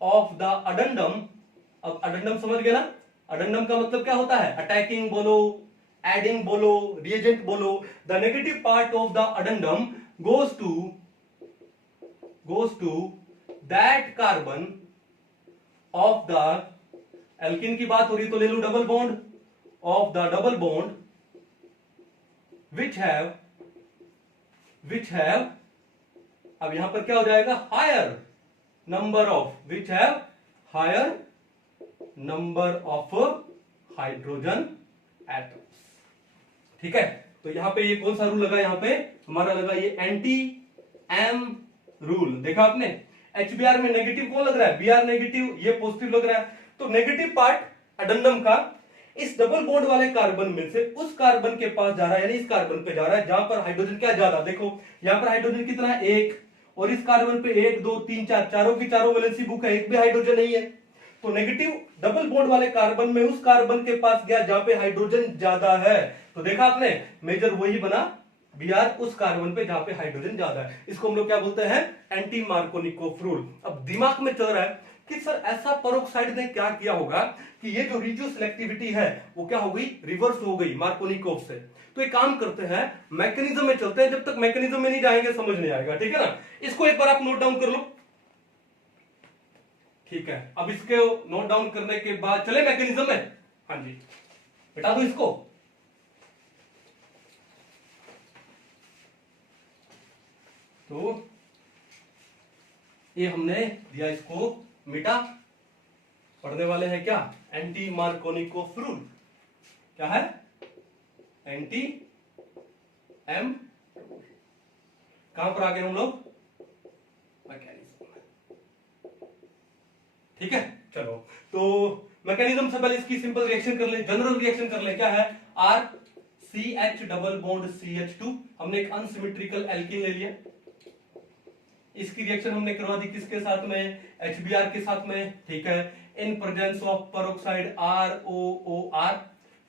of the addendum. अब अडेंडम समझ गए ना, अडेंडम का मतलब क्या होता है, अटैकिंग बोलो, एडिंग बोलो, रिएजेंट बोलो। The negative part of the addendum goes to that carbon of the, alkene की बात हो रही तो ले लो double bond, of the double bond which have, अब यहां पर क्या हो जाएगा, higher number of, which have higher number of hydrogen atoms. ठीक है, तो यहां पे ये कौन सा रूल लगा, यहां पे हमारा लगा ये एंटी एम रूल। देखा आपने, HBr में नेगेटिव कौन लग रहा है, Br नेगेटिव, ये पॉजिटिव लग रहा है। तो नेगेटिव पार्ट अडेंडम का इस डबल बॉन्ड वाले कार्बन में से उस कार्बन के पास जा रहा है, यानी इस कार्बन पे जा रहा है जहां पर हाइड्रोजन क्या ज्यादा। देखो यहां पर हाइड्रोजन कितना है, एक, और इस कार्बन पे 1 2 3 4, चारों की चारों वैलेंसी बुक है, एक भी हाइड्रोजन नहीं है। तो नेगेटिव डबल बॉन्ड वाले कार्बन में उस कार्बन के पास गया जहां पे हाइड्रोजन ज्यादा है। तो देखा आपने, मेजर वही बना Br उस कार्बन पे जहां पे हाइड्रोजन ज्यादा है। इसको हम लोग क्या बोलते हैं, एंटी मार्कोनिकोव रूल। अब दिमाग में चल रहा है कि सर ऐसा पेरोक्साइड ने क्या किया होगा कि ये जो रिजियो सिलेक्टिविटी है वो क्या हो गई, रिवर्स हो गई मार्कोनिकोव से। तो एक काम करते हैं, मैकेनिज्म में चलते हैं, जब तक मैकेनिज्म में नहीं जाएंगे समझ नहीं आएगा। ठीक है ना, इसको एक बार आप नोट डाउन कर लो। ठीक है, अब इसके नोट डाउन करने के बाद चले मैकेनिज्म में। हाँ जी, बता दो इसको। तो ये हमने दिया, इसको मिटा। पढ़ने वाले हैं क्या, एंटी मार्कोनिकोव रूल। क्या है, एंटी एम। कहां पर आ गए हम लोग, मैकेनिज्म। ठीक है, चलो तो मैकेनिज्म से पहले इसकी सिंपल रिएक्शन कर ले, जनरल रिएक्शन कर ले। क्या है, R C H double bond CH2। हमने एक अनसिमेट्रिकल एल्कीन ले लिया, इसकी रिएक्शन हमने करवा दी किसके साथ में, HBr के साथ में। ठीक है, इन प्रेजेंस ऑफ पेरोक्साइड ROOR।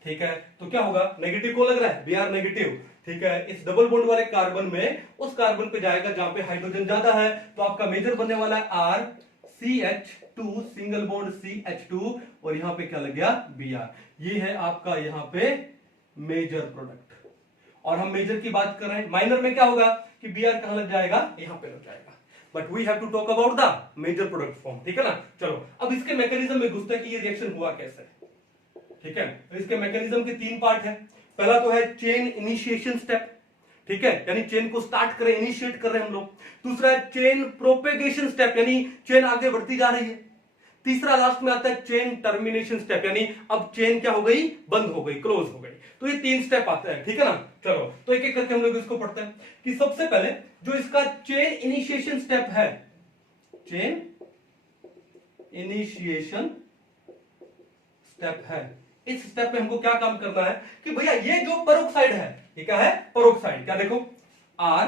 ठीक है, तो क्या होगा, नेगेटिव को लग रहा है, Br नेगेटिव। ठीक है, इस डबल बॉन्ड वाले कार्बन में उस कार्बन पे जाएगा जहां पे हाइड्रोजन ज्यादा है, तो आपका मेजर बनने वाला है RCH2 सिंगल बॉन्ड CH2, और यहां पे क्या लग गया, Br। ये है आपका यहां पे मेजर प्रोडक्ट। और हम मेजर की बात कर रहे हैं, माइनर में क्या होगा कि Br कहां लग जाएगा, यहां पे लग जाएगा। But we have to talk about the major product form. ठीक है ना, चलो अब इसके मैकेनिज्म में घुसते हैं कि ये रिएक्शन हुआ कैसे। ठीक है, तो इसके मैकेनिज्म के 3 पार्ट है। पहला तो है चेन इनिशिएशन स्टेप। ठीक है, यानी चेन को स्टार्ट करें, इनिशिएट कर रहे हैं हम लोग। दूसरा है चेन प्रोपेगेशन स्टेप, यानी चेन आगे बढ़ती जा रही है। तीसरा लास्ट में आता है चेन टर्मिनेशन स्टेप, यानी अब चेन क्या हो गई, बंद हो गई, क्लोज हो गई। तो ये 3 स्टेप आते हैं। ठीक है ना, चलो तो एक एक करके हम लोग इसको पढ़ते हैं कि सबसे पहले जो इसका चेन इनिशिएशन स्टेप है, चेन इनिशिएशन स्टेप है, इस स्टेप में हमको क्या काम करना है कि भैया ये जो पेरोक्साइड है, ये क्या है, पेरोक्साइड। क्या देखो, ROOR।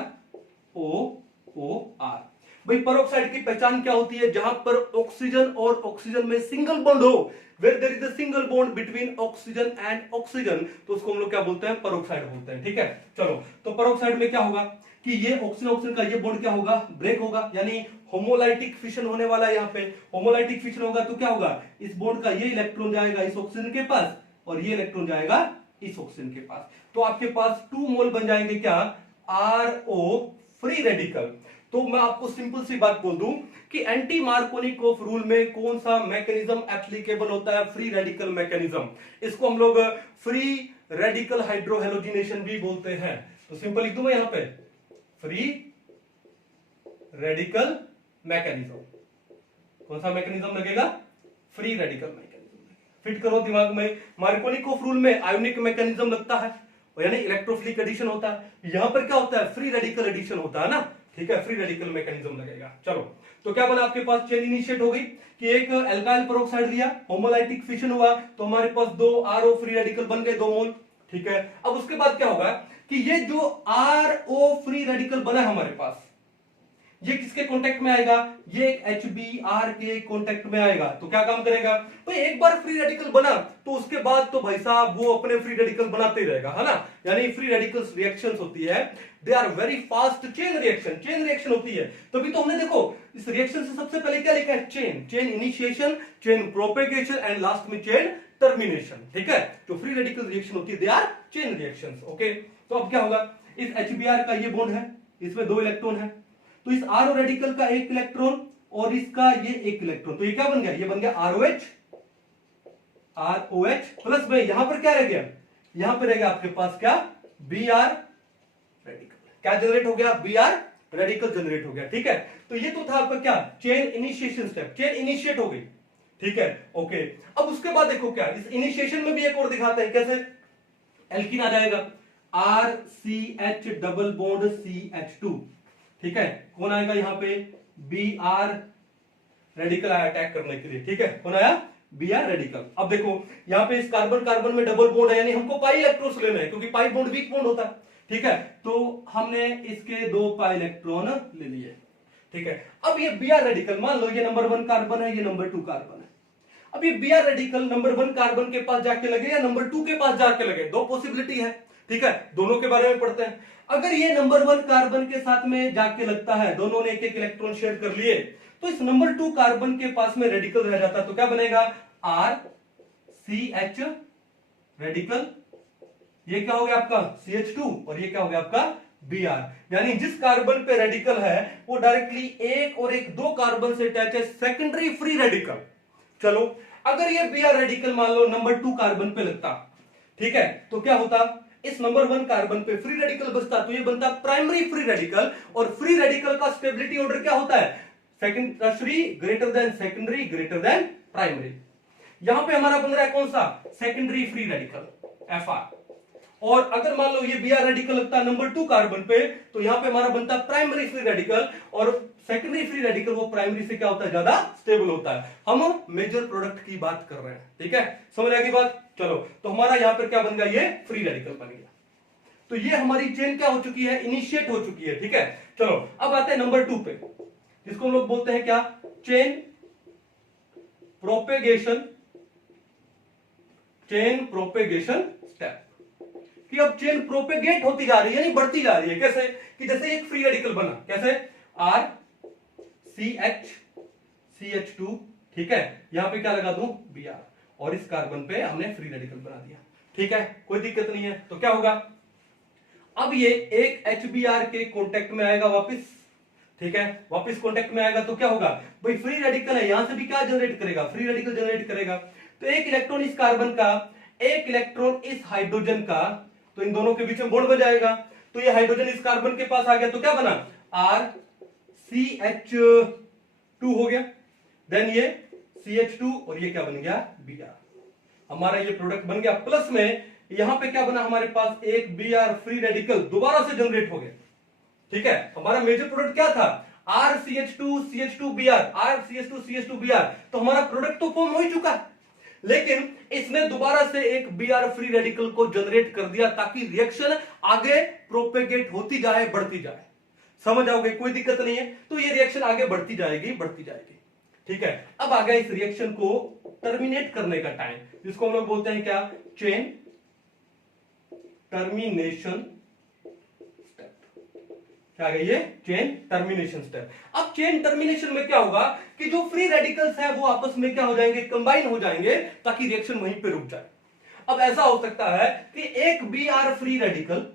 भाई पेरोक्साइड की पहचान क्या होती है? जहां पर ऑक्सीजन और ऑक्सीजन में सिंगल बॉन्ड हो, where there is a single bond between oxygen and oxygen, तो उसको हम लोग क्या बोलते हैं? पेरोक्साइड बोलते हैं। ठीक है, चलो, तो पेरोक्साइड में क्या होगा कि ये ऑक्सीजन ऑक्सीजन का ये बॉन्ड क्या होगा? ब्रेक होगा, यानी होमोलाइटिक फिशन होने वाला है। यहाँ पे होमोलाइटिक फिशन होगा तो क्या होगा? इस बॉन्ड का ये इलेक्ट्रॉन जाएगा इस ऑक्सीजन के पास और ये इलेक्ट्रॉन जाएगा इस ऑक्सीजन के पास, तो आपके पास 2 मोल बन जाएंगे क्या? RO free radical. तो मैं आपको सिंपल सी बात बोल दूं कि एंटी मार्कोनिकोव रूल में कौन सा मैकेनिज्म एप्लीकेबल होता है? Free radical mechanism. इसको हम लोग फ्री रेडिकल हाइड्रोहेलोजिनेशन भी बोलते हैं। तो सिंपल लिख दूं मैं यहां पे फ्री रेडिकल मैकेनिज्म। कौन सा मैकेनिज्म लगेगा? Free radical mechanism. फिट करो दिमाग में, मार्कोनिकोव रूल में आयोनिक मैकेनिज्म लगता है, यानी इलेक्ट्रोफिलिक एडिशन होता है। यहां पर क्या होता है? फ्री रेडिकल एडिशन होता है ना। ठीक है, फ्री रेडिकल मैकेनिज्म लगेगा। चलो, तो क्या बना आपके पास? चेन इनिशिएट हो गई कि एक एल्काइल पेरोक्साइड लिया, होमोलाइटिक फिशन हुआ, तो हमारे पास 2 RO फ्री रेडिकल बन गए, 2 मोल। ठीक है, अब उसके बाद क्या होगा कि ये जो RO फ्री रेडिकल बना हमारे पास, ये किसके कांटेक्ट में आएगा? ये एक HBr के कांटेक्ट में आएगा। तो क्या काम करेगा भाई? एक बार फ्री रेडिकल बना तो उसके बाद तो भाई साहब वो अपने फ्री रेडिकल बनाते ही रहेगा, है ना। यानी फ्री रेडिकल्स रिएक्शंस होती है, they are very fast chain reaction होती है। तभी तो हमने देखो इस रिएक्शन से सबसे पहले क्या लिखा है? Chain initiation, chain propagation and last में चेन टर्मिनेशन। ठीक है, जो फ्री रेडिकल रिएक्शन होती है they are chain reactions. Okay, तो अब क्या होगा? इस HBr का ये बॉन्ड है, इसमें 2 इलेक्ट्रॉन है, तो इस RO रेडिकल का 1 इलेक्ट्रॉन और इसका ये 1 इलेक्ट्रॉन, तो ये क्या बन गया? ये बन गया ROH प्लस में यहां पर क्या रह गया? यहां पर रह गया आपके पास क्या? Br radical. क्या जनरेट हो गया? Br रेडिकल जनरेट हो गया। ठीक है, तो ये तो था आपका क्या? Chain initiation step, chain initiate हो गई। ठीक है, ओके। अब उसके बाद देखो क्या, इस इनिशिएशन में भी एक और दिखाते हैं कैसे। एल्कीन आ जाएगा, RCH डबल बॉन्ड CH2। ठीक है, कौन आएगा यहाँ पे? Br रेडिकल आया अटैक करने के लिए। ठीक है, कौन आया? Br radical. अब देखो यहाँ पे इस कार्बन कार्बन में डबल बॉन्ड है, यानी हमको पाई इलेक्ट्रॉन्स लेने हैं, क्योंकि पाई बॉन्ड वीक बॉन्ड होता है। ठीक है, तो हमने इसके 2 पाई इलेक्ट्रॉन ले लिए। ठीक है, अब ये Br रेडिकल, मान लो ये नंबर 1 कार्बन है, ये नंबर 2 कार्बन है। अब ये Br रेडिकल नंबर 1 कार्बन के पास जाके लगे या नंबर 2 के पास जाके लगे, 2 पॉसिबिलिटी है। ठीक है, दोनों के बारे में पढ़ते हैं। अगर ये नंबर 1 कार्बन के साथ में जाके लगता है, दोनों ने एक इलेक्ट्रॉन शेयर कर लिए, तो इस नंबर 2 कार्बन के पास में रेडिकल रह जाता, तो क्या बनेगा? RCH radical. ये क्या हो गया आपका? CH2, और ये क्या हो गया आपका? Br। यानी जिस कार्बन पे रेडिकल है वो डायरेक्टली एक और एक 2 कार्बन से अटैच है, सेकेंडरी फ्री रेडिकल। चलो, अगर ये Br रेडिकल मान लो नंबर 2 कार्बन पे लगता, ठीक है, तो क्या होता? इस नंबर 1 कार्बन पे फ्री रेडिकल बचता, तो ये बनता प्राइमरी फ्री रेडिकल। और फ्री रेडिकल का स्टेबिलिटी ऑर्डर क्या होता है? Second tertiary greater than secondary greater than primary. यहां पे हमारा बन रहा है कौन सा? Secondary free radical, Fr। और अगर मान लो ये Br रेडिकल लगता है नंबर 2 कार्बन पे, तो यहां पे हमारा बनता प्राइमरी फ्री रेडिकल। और सेकेंडरी फ्री रेडिकल वो प्राइमरी से क्या होता है? ज्यादा स्टेबल होता है। हम मेजर प्रोडक्ट की बात कर रहे हैं। ठीक है, समझ आ गई बात? चलो, तो हमारा यहां पर क्या बन गया? ये फ्री रेडिकल बन गया। तो ये हमारी चेन क्या हो चुकी है? इनिशिएट हो चुकी है। ठीक है, चलो अब आते हैं नंबर 2 पे, जिसको हम लोग बोलते हैं क्या? Chain propagation step. कि अब चेन प्रोपेगेट होती जा रही है, यानी बढ़ती जा रही है। कैसे? कि जैसे एक फ्री रेडिकल बना, कैसे? RCH2। ठीक है, यहां पे क्या लगा दूं? Br, और इस कार्बन पे हमने फ्री रेडिकल बना दिया। ठीक है, कोई दिक्कत नहीं है। तो क्या होगा? अब ये एक HBr के कांटेक्ट में आएगा वापस। ठीक है, वापस कांटेक्ट में आएगा तो क्या होगा भाई? फ्री रेडिकल है, यहां से भी क्या जनरेट करेगा? फ्री रेडिकल जनरेट करेगा। तो एक इलेक्ट्रॉन इस कार्बन का, एक इलेक्ट्रॉन इस हाइड्रोजन का, तो इन दोनों के बीच में बॉन्ड बन जाएगा। तो ये हाइड्रोजन इस कार्बन के पास आ गया, तो क्या बना? RCH2 हो गया। देन ये CH2 और ये क्या बन गया? Br। हमारा ये प्रोडक्ट बन गया। प्लस में यहां पे क्या बना हमारे पास? एक Br फ्री रेडिकल दोबारा से जनरेट हो गया। ठीक है, हमारा मेजर प्रोडक्ट क्या था? RCH2 CH2 Br, RCH2 CH2 Br। तो हमारा प्रोडक्ट तो फॉर्म हो ही चुका, लेकिन इसने दोबारा से एक Br फ्री रेडिकल को जनरेट कर दिया, ताकि रिएक्शन आगे प्रोपेगेट होती जाए, बढ़ती जाए। समझ आओगे, कोई दिक्कत नहीं है। तो ये रिएक्शन आगे बढ़ती जाएगी बढ़ती जाएगी, ठीक है। अब आ गया इस रिएक्शन को टर्मिनेट करने का टाइम, जिसको हम लोग बोलते हैं क्या, चेन टर्मिनेशन स्टेप। क्या है ये, चेन टर्मिनेशन स्टेप। अब चेन टर्मिनेशन में क्या होगा कि जो फ्री रेडिकल्स है वो आपस में क्या हो जाएंगे, कंबाइन हो जाएंगे, ताकि रिएक्शन वहीं पे रुक जाए। अब ऐसा हो सकता है कि एक Br फ्री रेडिकल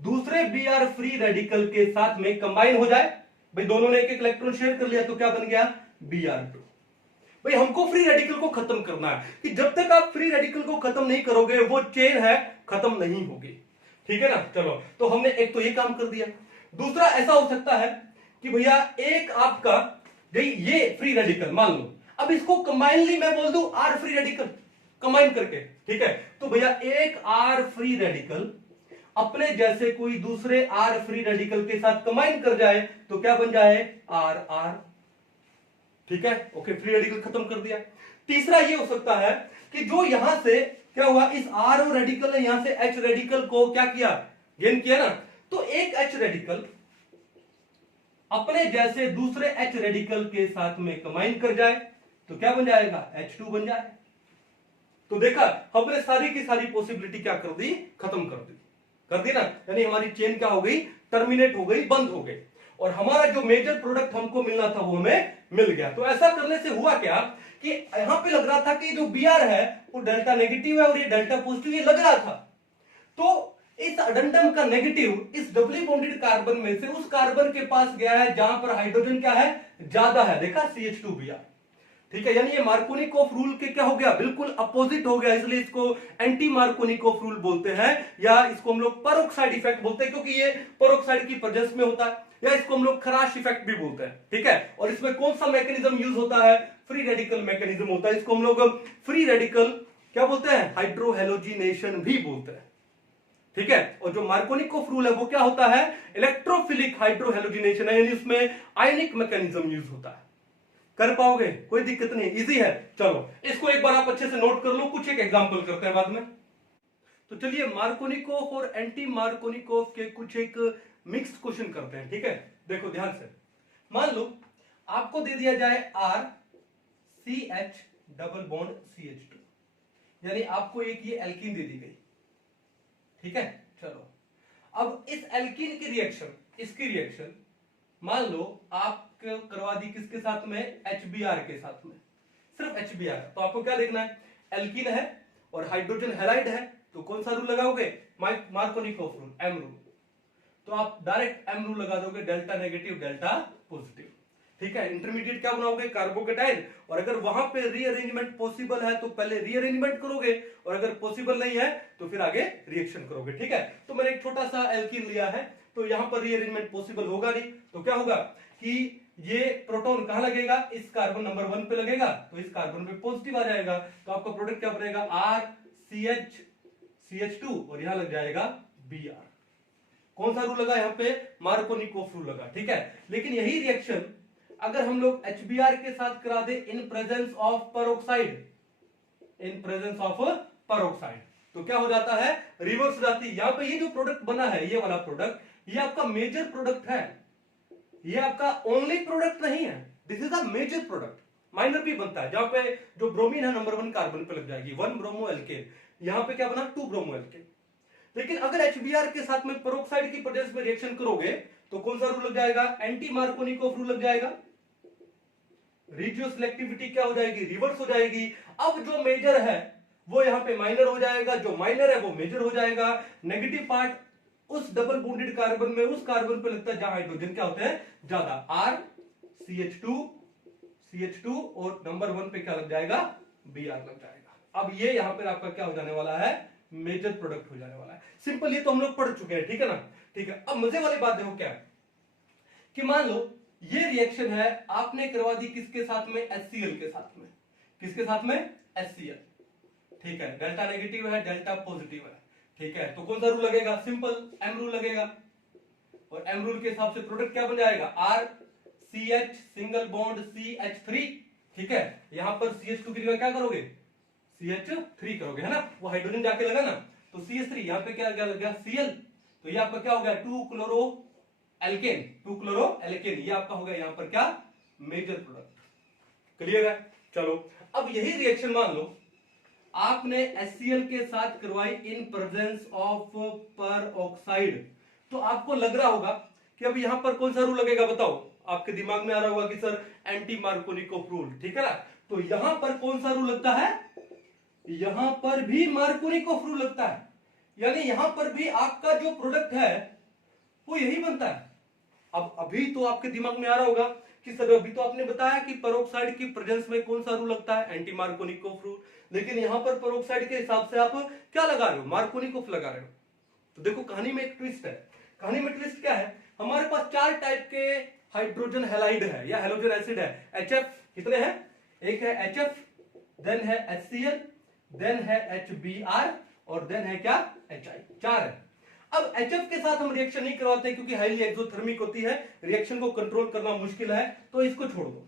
दूसरे Br फ्री रेडिकल के साथ में कंबाइन हो जाए। भाई दोनों ने एक एक इलेक्ट्रॉन शेयर कर लिया तो क्या बन गया, Br2। भाई हमको फ्री रेडिकल को खत्म करना है, कि जब तक आप फ्री रेडिकल को खत्म नहीं करोगे वो चेन है खत्म नहीं होगी, ठीक है ना। चलो, तो हमने एक तो ये काम कर दिया। दूसरा ऐसा हो सकता है कि भैया एक आपका ये फ्री रेडिकल मान लो, अब इसको कंबाइनली मैं बोल दूं आर फ्री रेडिकल कंबाइन करके, ठीक है। तो भैया एक आर फ्री रेडिकल अपने जैसे कोई दूसरे आर फ्री रेडिकल के साथ कंबाइन कर जाए तो क्या बन जाए, आर आर, ठीक है। ओके, फ्री रेडिकल खत्म कर दिया। तीसरा ये हो सकता है कि जो यहां से क्या हुआ, इस आर रेडिकल ने यहां से एच रेडिकल को क्या किया, गेन किया ना, तो एक एच रेडिकल अपने जैसे दूसरे एच रेडिकल के साथ में कंबाइन कर जाए तो क्या बन जाएगा, H2 बन जाए। तो देखा, हमने सारी की सारी पॉसिबिलिटी क्या कर दी, खत्म कर दी ना, यानी हमारी चेन क्या हो गई, टर्मिनेट हो गई, बंद हो गई, और हमारा जो मेजर प्रोडक्ट हमको मिलना था वो हमें मिल गया। तो ऐसा करने से हुआ क्या कि यहां पे लग रहा था कि जो Br है वो डेल्टा नेगेटिव है और ये डेल्टा पॉजिटिव, ये लग रहा था। तो इस अडेंडम का नेगेटिव इस डबली बॉन्डेड कार्बन में से उस कार्बन के पास गया है जहां पर हाइड्रोजन क्या है, ज्यादा है, देखा CH2Br, ठीक है। यानी ये मार्कोनिकोफ रूल के क्या हो गया, बिल्कुल अपोजिट हो गया, इसलिए इसको एंटी मार्कोनिकोफ रूल बोलते हैं, या इसको हम लोग पेरोक्साइड इफेक्ट बोलते हैं, क्योंकि ये पेरोक्साइड की प्रेजेंस में होता है, या इसको हम लोग खराश इफेक्ट भी बोलते हैं, ठीक है। और इसमें कौन सा मैकेनिज्म यूज होता है, फ्री रेडिकल मैकेनिज्म होता है, इसको हम लोग फ्री रेडिकल क्या बोलते हैं, हाइड्रोहेलोजिनेशन भी बोलते हैं, ठीक है। और जो मार्कोनिकोफ रूल है वो क्या होता है, इलेक्ट्रोफिलिक हाइड्रोहेलोजिनेशन है, यानी उसमें आयनिक मैकेनिज्म यूज होता है। कर पाओगे, कोई दिक्कत नहीं, इजी है। चलो, इसको एक बार आप अच्छे से नोट कर लो, कुछ एक एग्जांपल करते हैं बाद में। तो चलिए, मार्कोनिकोफ और एंटी मार्कोनिकोफ के कुछ एक मिक्स्ड क्वेश्चन करते हैं, ठीक है। देखो ध्यान से, मान लो आपको दे दिया जाए R CH double bond CH2, यानी आपको एक ये एल्कीन दे दी गई, ठीक है। चलो, अब इस एल्कीन की रिएक्शन, इसकी रिएक्शन मान लो आप करवा दी किसके साथ में, HBr के साथ में, सिर्फ HBr। तो आपको क्या देखना है, एल्कीन है और हाइड्रोजन हैलाइड है, तो कौन सा रूल लगाओगे, मार्कोनिकोफ रूल, M रूल। तो आप डायरेक्ट M रूल लगा दोगे, डेल्टा नेगेटिव डेल्टा पॉजिटिव, ठीक है। इंटरमीडिएट क्या बनाओगे, कार्बोकेटाइन, और अगर वहां पे रीअरेंजमेंट पॉसिबल है तो पहले रीअरेंजमेंट करोगे, और अगर पॉसिबल नहीं है तो फिर आगे रिएक्शन करोगे, ठीक है। तो मैंने एक छोटा सा एल्कीन लिया है, तो यहां पर रीअरेंजमेंट पॉसिबल होगा नहीं, तो क्या होगा कि ये प्रोटॉन कहां लगेगा, इस कार्बन नंबर 1 पे लगेगा, तो इस कार्बन पे पॉजिटिव आ जाएगा, तो आपका प्रोडक्ट क्या बनेगा, RCH2, और यहां लग जाएगा Br। कौन सा रूल लगा यहाँ पे, मार्कोनिकोफ रूल लगा, ठीक है। लेकिन यही रिएक्शन अगर हम लोग HBr के साथ करा दे in presence of peroxide, in presence of peroxide, तो क्या हो जाता है, रिवर्स हो जाती है। यहाँ पे ये जो प्रोडक्ट बना है, ये वाला प्रोडक्ट, ये आपका मेजर प्रोडक्ट है, ये आपका ओनली प्रोडक्ट नहीं है, this is a major product. Minor भी बनता है, जहां पे जो ब्रोमीन है नंबर 1 कार्बन पे लग जाएगी, 1 ब्रोमो एल्केन, यहां पे क्या बना, 2 ब्रोमो एल्केन। लेकिन अगर HBr के साथ में पेरोक्साइड की प्रेजेंस में रिएक्शन करोगे तो कौन सा रूल लग जाएगा, एंटी मार्कोनिकोफ रूल लग जाएगा, रेडियो सिलेक्टिविटी क्या हो जाएगी, रिवर्स हो जाएगी। अब जो मेजर है वो यहाँ पे माइनर हो जाएगा, जो माइनर है वो मेजर हो जाएगा। नेगेटिव पार्ट उस डबल बॉन्डेड कार्बन में उस कार्बन पे लगता है जहां हाइड्रोजन क्या होते हैं, ज्यादा, R CH2 और नंबर 1 पे क्या लग जाएगा, Br लग जाएगा। अब ये यहां पर आपका क्या हो जाने वाला है, मेजर प्रोडक्ट हो जाने वाला है। सिंपल, ये तो हम लोग पढ़ चुके हैं, ठीक है ना, ठीक है। अब मजे वाली बात देखो क्या है कि मान लो ये रिएक्शन है आपने करवा दी किसके साथ में, HCl के साथ में, किसके साथ में, HCl, ठीक है। डेल्टा नेगेटिव है, डेल्टा पॉजिटिव है, ठीक है। तो कौन सा रूल लगेगा, सिंपल M रूल लगेगा, और M रूल के हिसाब से प्रोडक्ट क्या बन जाएगा, RCH सिंगल बॉन्ड CH3, ठीक है। यहां पर CH2 की जगह क्या करोगे, CH3 करोगे, है ना, वो हाइड्रोजन जाके लगा ना, तो CH3 यहां पे क्या लग गया, Cl, तो ये आपका क्या हो गया, 2 क्लोरो एल्केन, 2 क्लोरो एल्केन, ये आपका हो गया यहां पर क्या, मेजर प्रोडक्ट। क्लियर है? चलो अब यही रिएक्शन मान लो आपने HCl के साथ करवाई इन प्रेजेंस ऑफ पर ऑक्साइड, तो आपको लग रहा होगा कि अब यहां पर कौन सा रूल लगेगा बताओ, आपके दिमाग में आ रहा होगा कि सर एंटी मार्कोनिकोव रूल, ठीक है ना। तो यहां पर कौन सा रूल लगता है, यहां पर भी मार्कोनिकोव रूल लगता है, यानी यहां पर भी आपका जो प्रोडक्ट है वो यही बनता है। अब अभी तो आपके दिमाग में आ रहा होगा कि सर अभी तो आपने बताया कि पेरोक्साइड की प्रेजेंस में कौन सा रूल लगता है, एंटी मार्कोनिकोव रूल, लेकिन यहां पर पेरोक्साइड के हिसाब से आप क्या लगा रहे हो, मार्कोनिकोव लगा रहे हो। तो देखो कहानी में एक ट्विस्ट है। कहानी में ट्विस्ट क्या है, हमारे पास 4 टाइप के हाइड्रोजन हैलाइड है या हैलोजन एसिड है। HF कितने हैं, एक है HF, देन है HCl, देन है HBr और देन है क्या, HI, 4 है। अब HF के साथ हम रिएक्शन नहीं करवाते क्योंकि हाईली एक्सोथर्मिक होती है, रिएक्शन को कंट्रोल करना मुश्किल है, तो इसको छोड़ दो,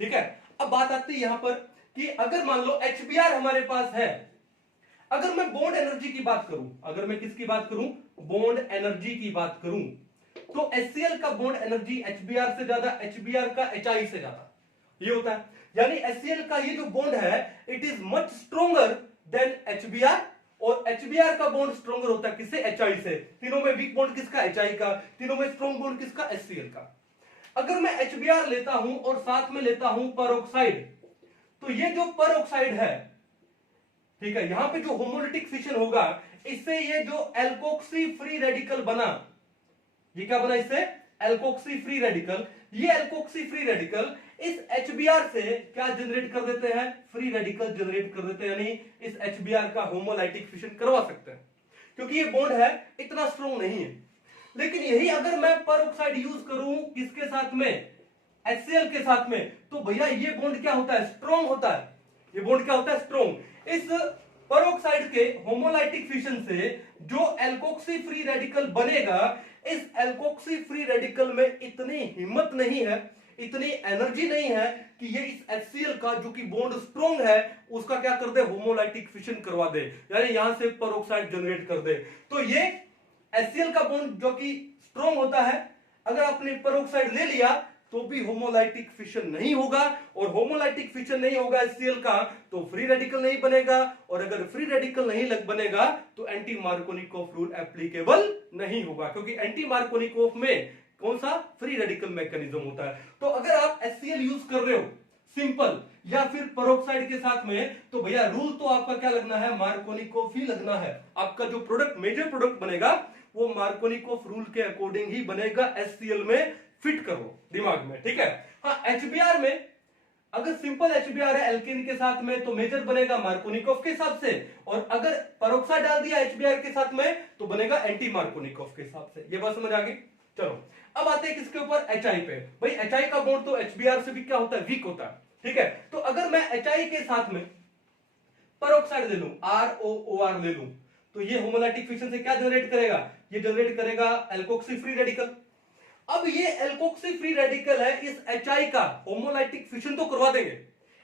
ठीक है। अब बात आती है यहां पर कि अगर मान लो HBr हमारे पास है, अगर मैं बॉन्ड एनर्जी की बात करूं, अगर मैं किसकी बात करूं, बॉन्ड एनर्जी की बात करूं, तो HCl का बॉन्ड एनर्जी HBr से ज्यादा, HBr का HI से ज्यादा, ये होता है। यानी HCl का ये जो बॉन्ड है it is much stronger then HBr, और HBr का बॉन्ड स्ट्रोंगर होता है किससे, HI से। तीनों में वीक बॉन्ड किसका, HI का, तीनों में स्ट्रॉन्ग बॉन्ड किसका, HCl का। अगर मैं HBr लेता हूं और साथ में लेता हूं पेरोक्साइड, तो ये जो पेरोक्साइड है, ठीक है, यहां पे जो होमोलिटिक फिशन होगा इससे ये जो एल्कोक्सी फ्री रेडिकल बना, ये क्या बना इससे, एल्कोक्सी फ्री रेडिकल। ये एल्कोक्सी फ्री रेडिकल इस HBr से क्या जनरेट कर देते हैं, फ्री रेडिकल जनरेट कर देते हैं, यानी इस HBr का होमोलाइटिक फिशन करवा सकते हैं, क्योंकि ये बॉन्ड है इतना स्ट्रॉन्ग नहीं है। लेकिन यही अगर मैं पेरोक्साइड यूज करूं किसके साथ में, HCl के साथ में, तो भैया ये बॉन्ड क्या होता है, स्ट्रॉन्ग होता है। ये बॉन्ड क्या होता है, स्ट्रॉन्ग। इस पेरोक्साइड के होमोलाइटिक फिशन से जो एल्कोक्सी फ्री रेडिकल बनेगा, इस एल्कोक्सी फ्री रेडिकल में इतनी हिम्मत नहीं है, इतनी एनर्जी नहीं है कि ये इस HCl का जो कि बॉन्ड स्ट्रॉन्ग है उसका क्या कर दे, होमोलाइटिक फिशन करवा दे, यानी यहां से पेरोक्साइड जनरेट कर दे। तो ये HCl का बॉन्ड जो कि स्ट्रॉन्ग होता है, अगर आपने पेरोक्साइड ले लिया तो भी होमोलाइटिक फिशन नहीं होगा, और होमोलाइटिक फिशन नहीं होगा HCl का तो फ्री रेडिकल नहीं बनेगा, और अगर फ्री रेडिकल नहीं बनेगा तो एंटी मार्कोनिकोव रूल एप्लीकेबल नहीं होगा, क्योंकि एंटी मार्कोनिकोव में कौन सा, फ्री रेडिकल मैकेनिज्म होता है। तो अगर आप HCl यूज कर रहे हो सिंपल या फिर पेरोक्साइड के साथ में, तो भैया रूल तो आपका क्या लगना है, मार्कोनिकोव ही लगना है। आपका जो प्रोडक्ट मेजर प्रोडक्ट बनेगा वो मार्कोनिकोव रूल के अकॉर्डिंग ही बनेगा, HCl में फिट करो दिमाग में, ठीक है। हाँ, HBr में अगर सिंपल HBr है एल्केन के साथ में तो मेजर बनेगा मार्कोनिकोव के हिसाब से, और अगर पेरोक्साइड डाल दिया HBr के साथ में तो बनेगा एंटी मार्कोनिकोव के हिसाब से। ये बात समझ आ गई। चलो अब आते हैं किसके ऊपर, HI पे। भाई HI का बॉन्ड तो HBr से भी क्या होता है, वीक होता है, ठीक है। तो अगर मैं HI के साथ में पेरोक्साइड ले लूं, ROOR ले लूं, तो ये होमोलाइटिक फिशन से क्या जनरेट करेगा, ये जनरेट करेगा एल्कोक्सी फ्री रेडिकल। अब ये एल्कोक्सी फ्री रेडिकल है, इस HI का होमोलाइटिक फिशन तो करवा देंगे,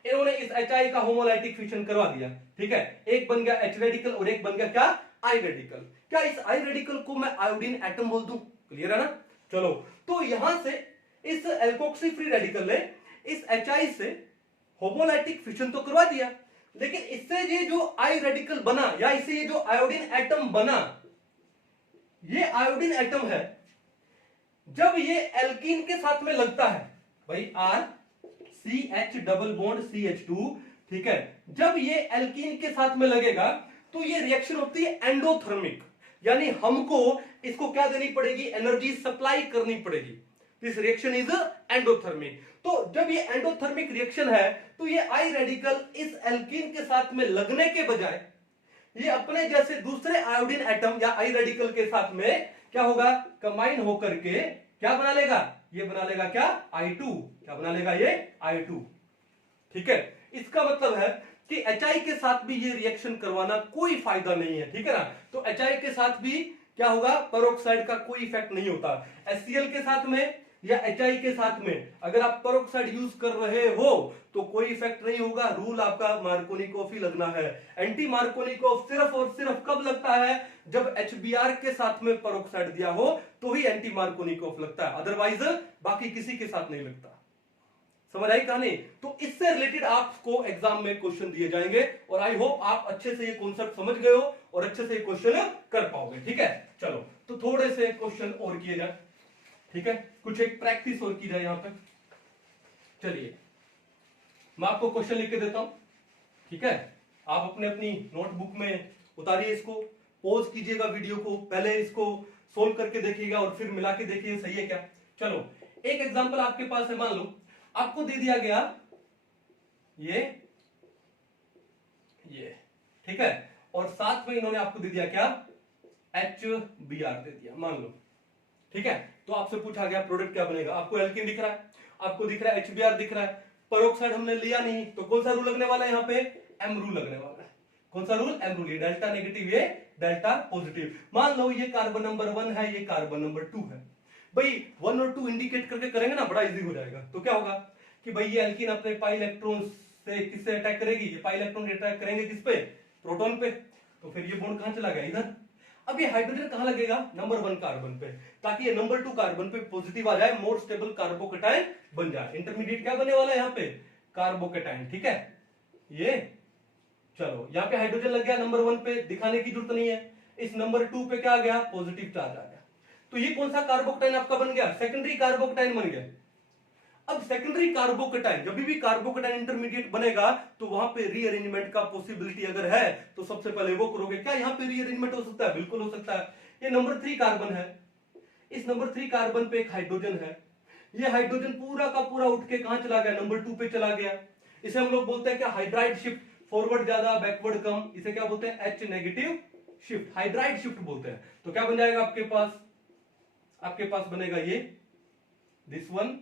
इन्होंने इस HI का होमोलाइटिक फिशन करवा दिया, ठीक है। एक बन गया H रेडिकल और एक बन गया क्या, I रेडिकल। क्या इस I रेडिकल को मैं आयोडीन एटम बोल दूं, क्लियर है ना। चलो तो यहां से इस एल्कोक्सी फ्री रेडिकल ने इस HI से होमोलाइटिक फिशन तो करवा दिया, लेकिन इससे ये जो I रेडिकल बना या इससे ये जो आयोडीन एटम बना, ये आयोडीन एटम है जब ये एल्कीन के साथ में लगता है, भाई R CH double bond CH2, ठीक है, जब ये एल्कीन के साथ में लगेगा तो ये रिएक्शन होती है एंडोथर्मिक, यानी हमको इसको क्या देनी पड़ेगी, एनर्जी सप्लाई करनी पड़ेगी। This reaction is endothermic. तो जब ये एंडोथर्मिक रिएक्शन है तो ये आई रेडिकल इस एल्कीन के साथ में लगने के बजाय ये अपने जैसे दूसरे आयोडीन एटम या आई रेडिकल के साथ में क्या होगा, कंबाइन होकर के क्या बना लेगा, ये बना लेगा क्या, I2। क्या बना लेगा, ये I2, ठीक है। इसका मतलब है कि HI के साथ भी ये रिएक्शन करवाना कोई फायदा नहीं है, ठीक है ना। तो HI के साथ भी क्या होगा, पेरोक्साइड का कोई इफेक्ट नहीं होता। HCl के साथ में या HI के साथ में अगर आप पेरोक्साइड यूज कर रहे हो तो कोई इफेक्ट नहीं होगा, रूल आपका मार्कोनिकोफ ही लगना है। एंटी मार्कोनिकोफ सिर्फ और सिर्फ कब लगता है, जब HBr के साथ में पेरोक्साइड दिया हो तो ही एंटी मार्कोनिकोफ लगता है, अदरवाइज बाकी किसी के साथ नहीं लगता। समझ आई कहानी? तो इससे रिलेटेड आपको एग्जाम में क्वेश्चन दिए जाएंगे और आई होप आप अच्छे से ये कॉन्सेप्ट समझ गए हो और अच्छे से ये क्वेश्चन कर पाओगे। ठीक है, चलो तो थोड़े से क्वेश्चन और किए जाए। ठीक है, कुछ एक प्रैक्टिस और की जाए यहां पे। चलिए मैं आपको क्वेश्चन लिख के देता हूं, ठीक है, आप अपने अपनी नोटबुक में उतारिए, इसको पॉज कीजिएगा वीडियो को, पहले इसको सोल्व करके देखिएगा और फिर मिला के देखिए सही है क्या। चलो एक एग्जांपल आपके पास है, मान लो आपको दे दिया गया ये, ठीक है, और साथ में इन्होंने आपको दे दिया क्या, HBr दे दिया मान लो। ठीक है, तो आपसे पूछा गया प्रोडक्ट क्या बनेगा, आपको एल्कीन दिख रहा है, आपको दिख रहा है HBr दिख रहा है, पेरोक्साइड हमने लिया नहीं, तो कौन सा रूल लगने वाला है यहाँ पे, M रूल लगने वाला है। कौन सा रूल, M रूल। ये डेल्टा नेगेटिव, ये डेल्टा पॉजिटिव। मान लो ये कार्बन नंबर 1 है, ये कार्बन नंबर 2 है, भाई 1 और 2 इंडिकेट करके करेंगे ना, बड़ा इजी हो जाएगा। तो क्या होगा कि भाई ये एल्कीन अपने पाई इलेक्ट्रॉन से किससे अटैक करेगी, ये पाई इलेक्ट्रॉन अटैक करेंगे किस पे, प्रोटॉन पे, तो फिर ये बॉन्ड कहां चला गया, इधर। अब ये हाइड्रोजन कहां लगेगा, नंबर 1 कार्बन पे, ताकि ये नंबर 2 कार्बन पे पॉजिटिव आ जाए, मोर स्टेबल कार्बोकेटाइन बन जाए। इंटरमीडिएट क्या बनने वाला है यहाँ पे, कार्बोकेटाइन। ठीक है, ये चलो यहाँ पे हाइड्रोजन लग गया नंबर 1 पे, दिखाने की जरूरत नहीं है। इस नंबर 2 पे क्या आ गया, पॉजिटिव चार्ज आ गया, तो ये कौन सा कार्बोकेटाइन आपका बन गया, सेकेंडरी कार्बोकेटाइन बन गया। अब सेकेंडरी कार्बोकेटाइन, जब भी कार्बोकेटाइन इंटरमीडिएट बनेगा तो वहां पे रीअरेंजमेंट का पॉसिबिलिटी अगर है तो सबसे पहले वो करोगे। क्या यहाँ पे रीअरेंजमेंट हो सकता है, बिल्कुल हो सकता है। ये नंबर 3 कार्बन है, इस नंबर 3 कार्बन पे एक हाइड्रोजन है, ये हाइड्रोजन पूरा का पूरा उठ के कहां चला गया, नंबर 2 पे चला गया। इसे हम लोग बोलते हैं क्या, हाइड्राइड शिफ्ट, फॉरवर्ड ज्यादा बैकवर्ड कम, इसे क्या बोलते हैं, H negative shift, hydride shift बोलते हैं। तो क्या बन जाएगा आपके पास बनेगा ये दिस वन।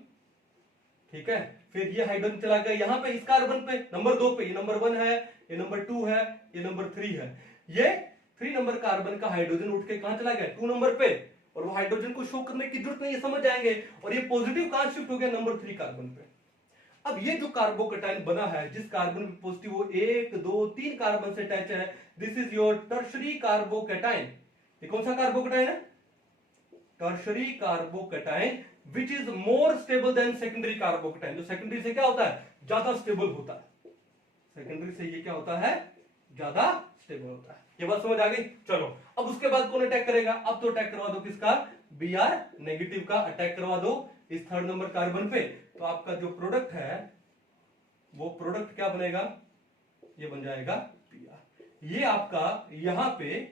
ठीक है, फिर ये हाइड्रोजन चला गया यहाँ पे इस कार्बन पे, नंबर 2 पे, ये नंबर 1 है, ये नंबर 2 है, ये नंबर 3 है। ये 3 नंबर कार्बन का हाइड्रोजन उठ के कहां चला गया, 2 नंबर पे, और वो हाइड्रोजन को शो करने की जरूरत नहीं है, समझ जाएंगे। और ये पॉजिटिव कहां शिफ्ट हो गया, नंबर 3 कार्बन पे। अब ये जो कार्बोकेटाइन बना है, जिस कार्बन पे पॉजिटिव वो 1 2 3 कार्बन से अटैच है, this is your tertiary carbocation. ये कौन सा कार्बोकेटाइन है, tertiary carbocation, which is more stable then secondary carbocation. जो सेकेंडरी से क्या होता है, ज्यादा स्टेबल होता है, सेकेंडरी से ये क्या होता है, ज्यादा स्टेबल होता है। ये बात समझ आ गई। चलो अब उसके बाद कौन अटैक करेगा, अब तो अटैक करवा दो किसका, Br नेगेटिव का अटैक करवा दो इस 3rd नंबर कार्बन पे। तो आपका जो प्रोडक्ट है वो प्रोडक्ट क्या बनेगा, ये बन जाएगा Br। ये आपका यहां पे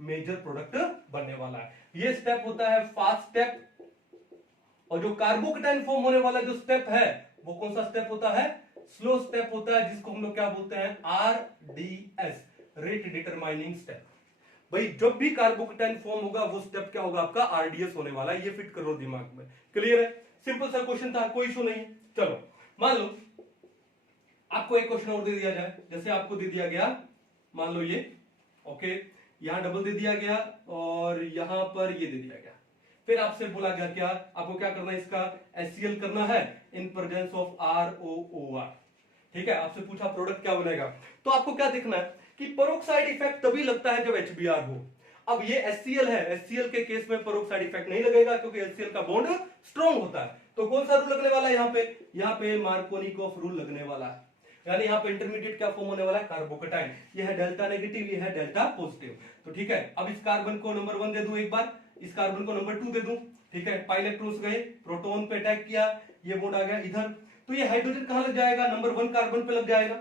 मेजर प्रोडक्ट बनने वाला है। ये स्टेप होता है फास्ट स्टेप, और जो कार्बोकेटाइन फॉर्म होने वाला जो स्टेप है वो कौन सा स्टेप होता है, स्लो स्टेप होता है, जिसको हम लोग क्या बोलते हैं, RDS, रेट डिटरमाइनिंग स्टेप। भाई जब भी कार्बोकेटाइन फॉर्म होगा वो स्टेप क्या होगा आपका, RDS होने वाला है। ये फिट करो दिमाग में, क्लियर है, सिंपल सा क्वेश्चन था, कोई इशू नहीं। चलो मान लो आपको एक क्वेश्चन और दे दिया जाए, जैसे आपको दे दिया गया, मान लो ये, ओके, यहां डबल दे दिया गया और यहां पर ये दे दिया गया, फिर आपसे बोला गया क्या, आपको क्या करना है, इसका HCl करना है इन प्रेजेंस ऑफ ROOR। ठीक है, आपसे पूछा प्रोडक्ट क्या बनेगा, तो आपको क्या देखना है कि पेरोक्साइड इफेक्ट तभी लगता है जब HBr हो। अब ये HCl है, HCl के केस में पेरोक्साइड इफेक्ट नहीं लगेगा क्योंकि HCl का बॉन्ड स्ट्रॉन्ग होता है। तो कौन सा रूल लगने वाला है यहाँ पे मार्कोनिकोफ रूल लगने वाला है, यानी यहाँ पे इंटरमीडिएट क्या फॉर्म होने वाला है, कार्बोकेटाइन। ये है डेल्टा नेगेटिव, ये है डेल्टा पॉजिटिव। तो ठीक है, अब इस कार्बन को नंबर 1 दे दूं एक बार, इस कार्बन को नंबर 2 दे दूं। ठीक है, पाई इलेक्ट्रॉन्स गए, प्रोटॉन पे अटैक किया, ये बॉन्ड आ गया इधर, तो ये हाइड्रोजन कहां लग जाएगा, नंबर 1 कार्बन पे लग जाएगा।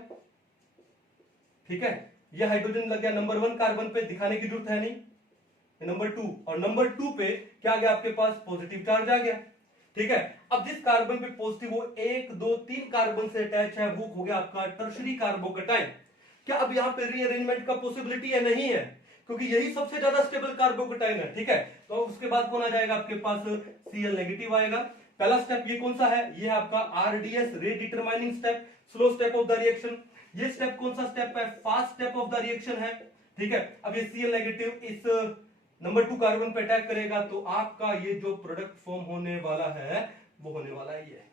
ठीक है, ये हाइड्रोजन लग गया नंबर 1 कार्बन पे, दिखाने की जरूरत है नहीं, नंबर 2, और नंबर 2 पे क्या आ गया आपके पास, पॉजिटिव चार्ज आ गया। ठीक है, अब जिस कार्बन पे पॉजिटिव वो 1 2 3 कार्बन से अटैच है, वो हो गया आपका टर्शरी कार्बोकेटाइन। क्या अब यहाँ पे रीअरेंजमेंट का पॉसिबिलिटी है, नहीं है, क्योंकि यही सबसे ज्यादा स्टेबल कार्बोकेटाइन है। ठीक है, तो उसके बाद कौन आ जाएगा आपके पास, Cl नेगेटिव आएगा। पहला स्टेप ये कौन सा है, ये आपका RDS, rate determining step, slow step of the reaction. ये स्टेप कौन सा स्टेप है, fast step of the reaction है। ठीक है, अब ये Cl नेगेटिव इस नंबर 2 कार्बन पे अटैक करेगा तो आपका ये जो प्रोडक्ट फॉर्म होने वाला है वो होने वाला है ये।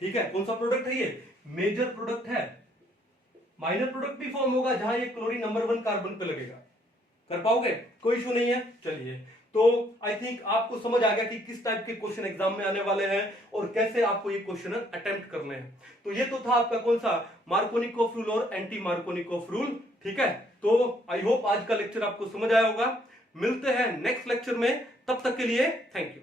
ठीक है, कौन सा प्रोडक्ट है ये? मेजर प्रोडक्ट है। माइनर प्रोडक्ट भी फॉर्म होगा जहां ये क्लोरीन नंबर 1 कार्बन पे लगेगा। कर पाओगे? कोई इशू नहीं है। चलिए, तो आई थिंक आपको समझ आ गया कि किस टाइप के क्वेश्चन एग्जाम में आने वाले हैं और कैसे आपको ये क्वेश्चन अटेम्प्ट करने हैं। तो ये तो था आपका कौन सा, मार्कोनिकोफ रूल और एंटी मार्कोनिकोफ रूल। ठीक है, तो आई होप आज का लेक्चर आपको समझ आया होगा। मिलते हैं नेक्स्ट लेक्चर में, तब तक के लिए थैंक यू।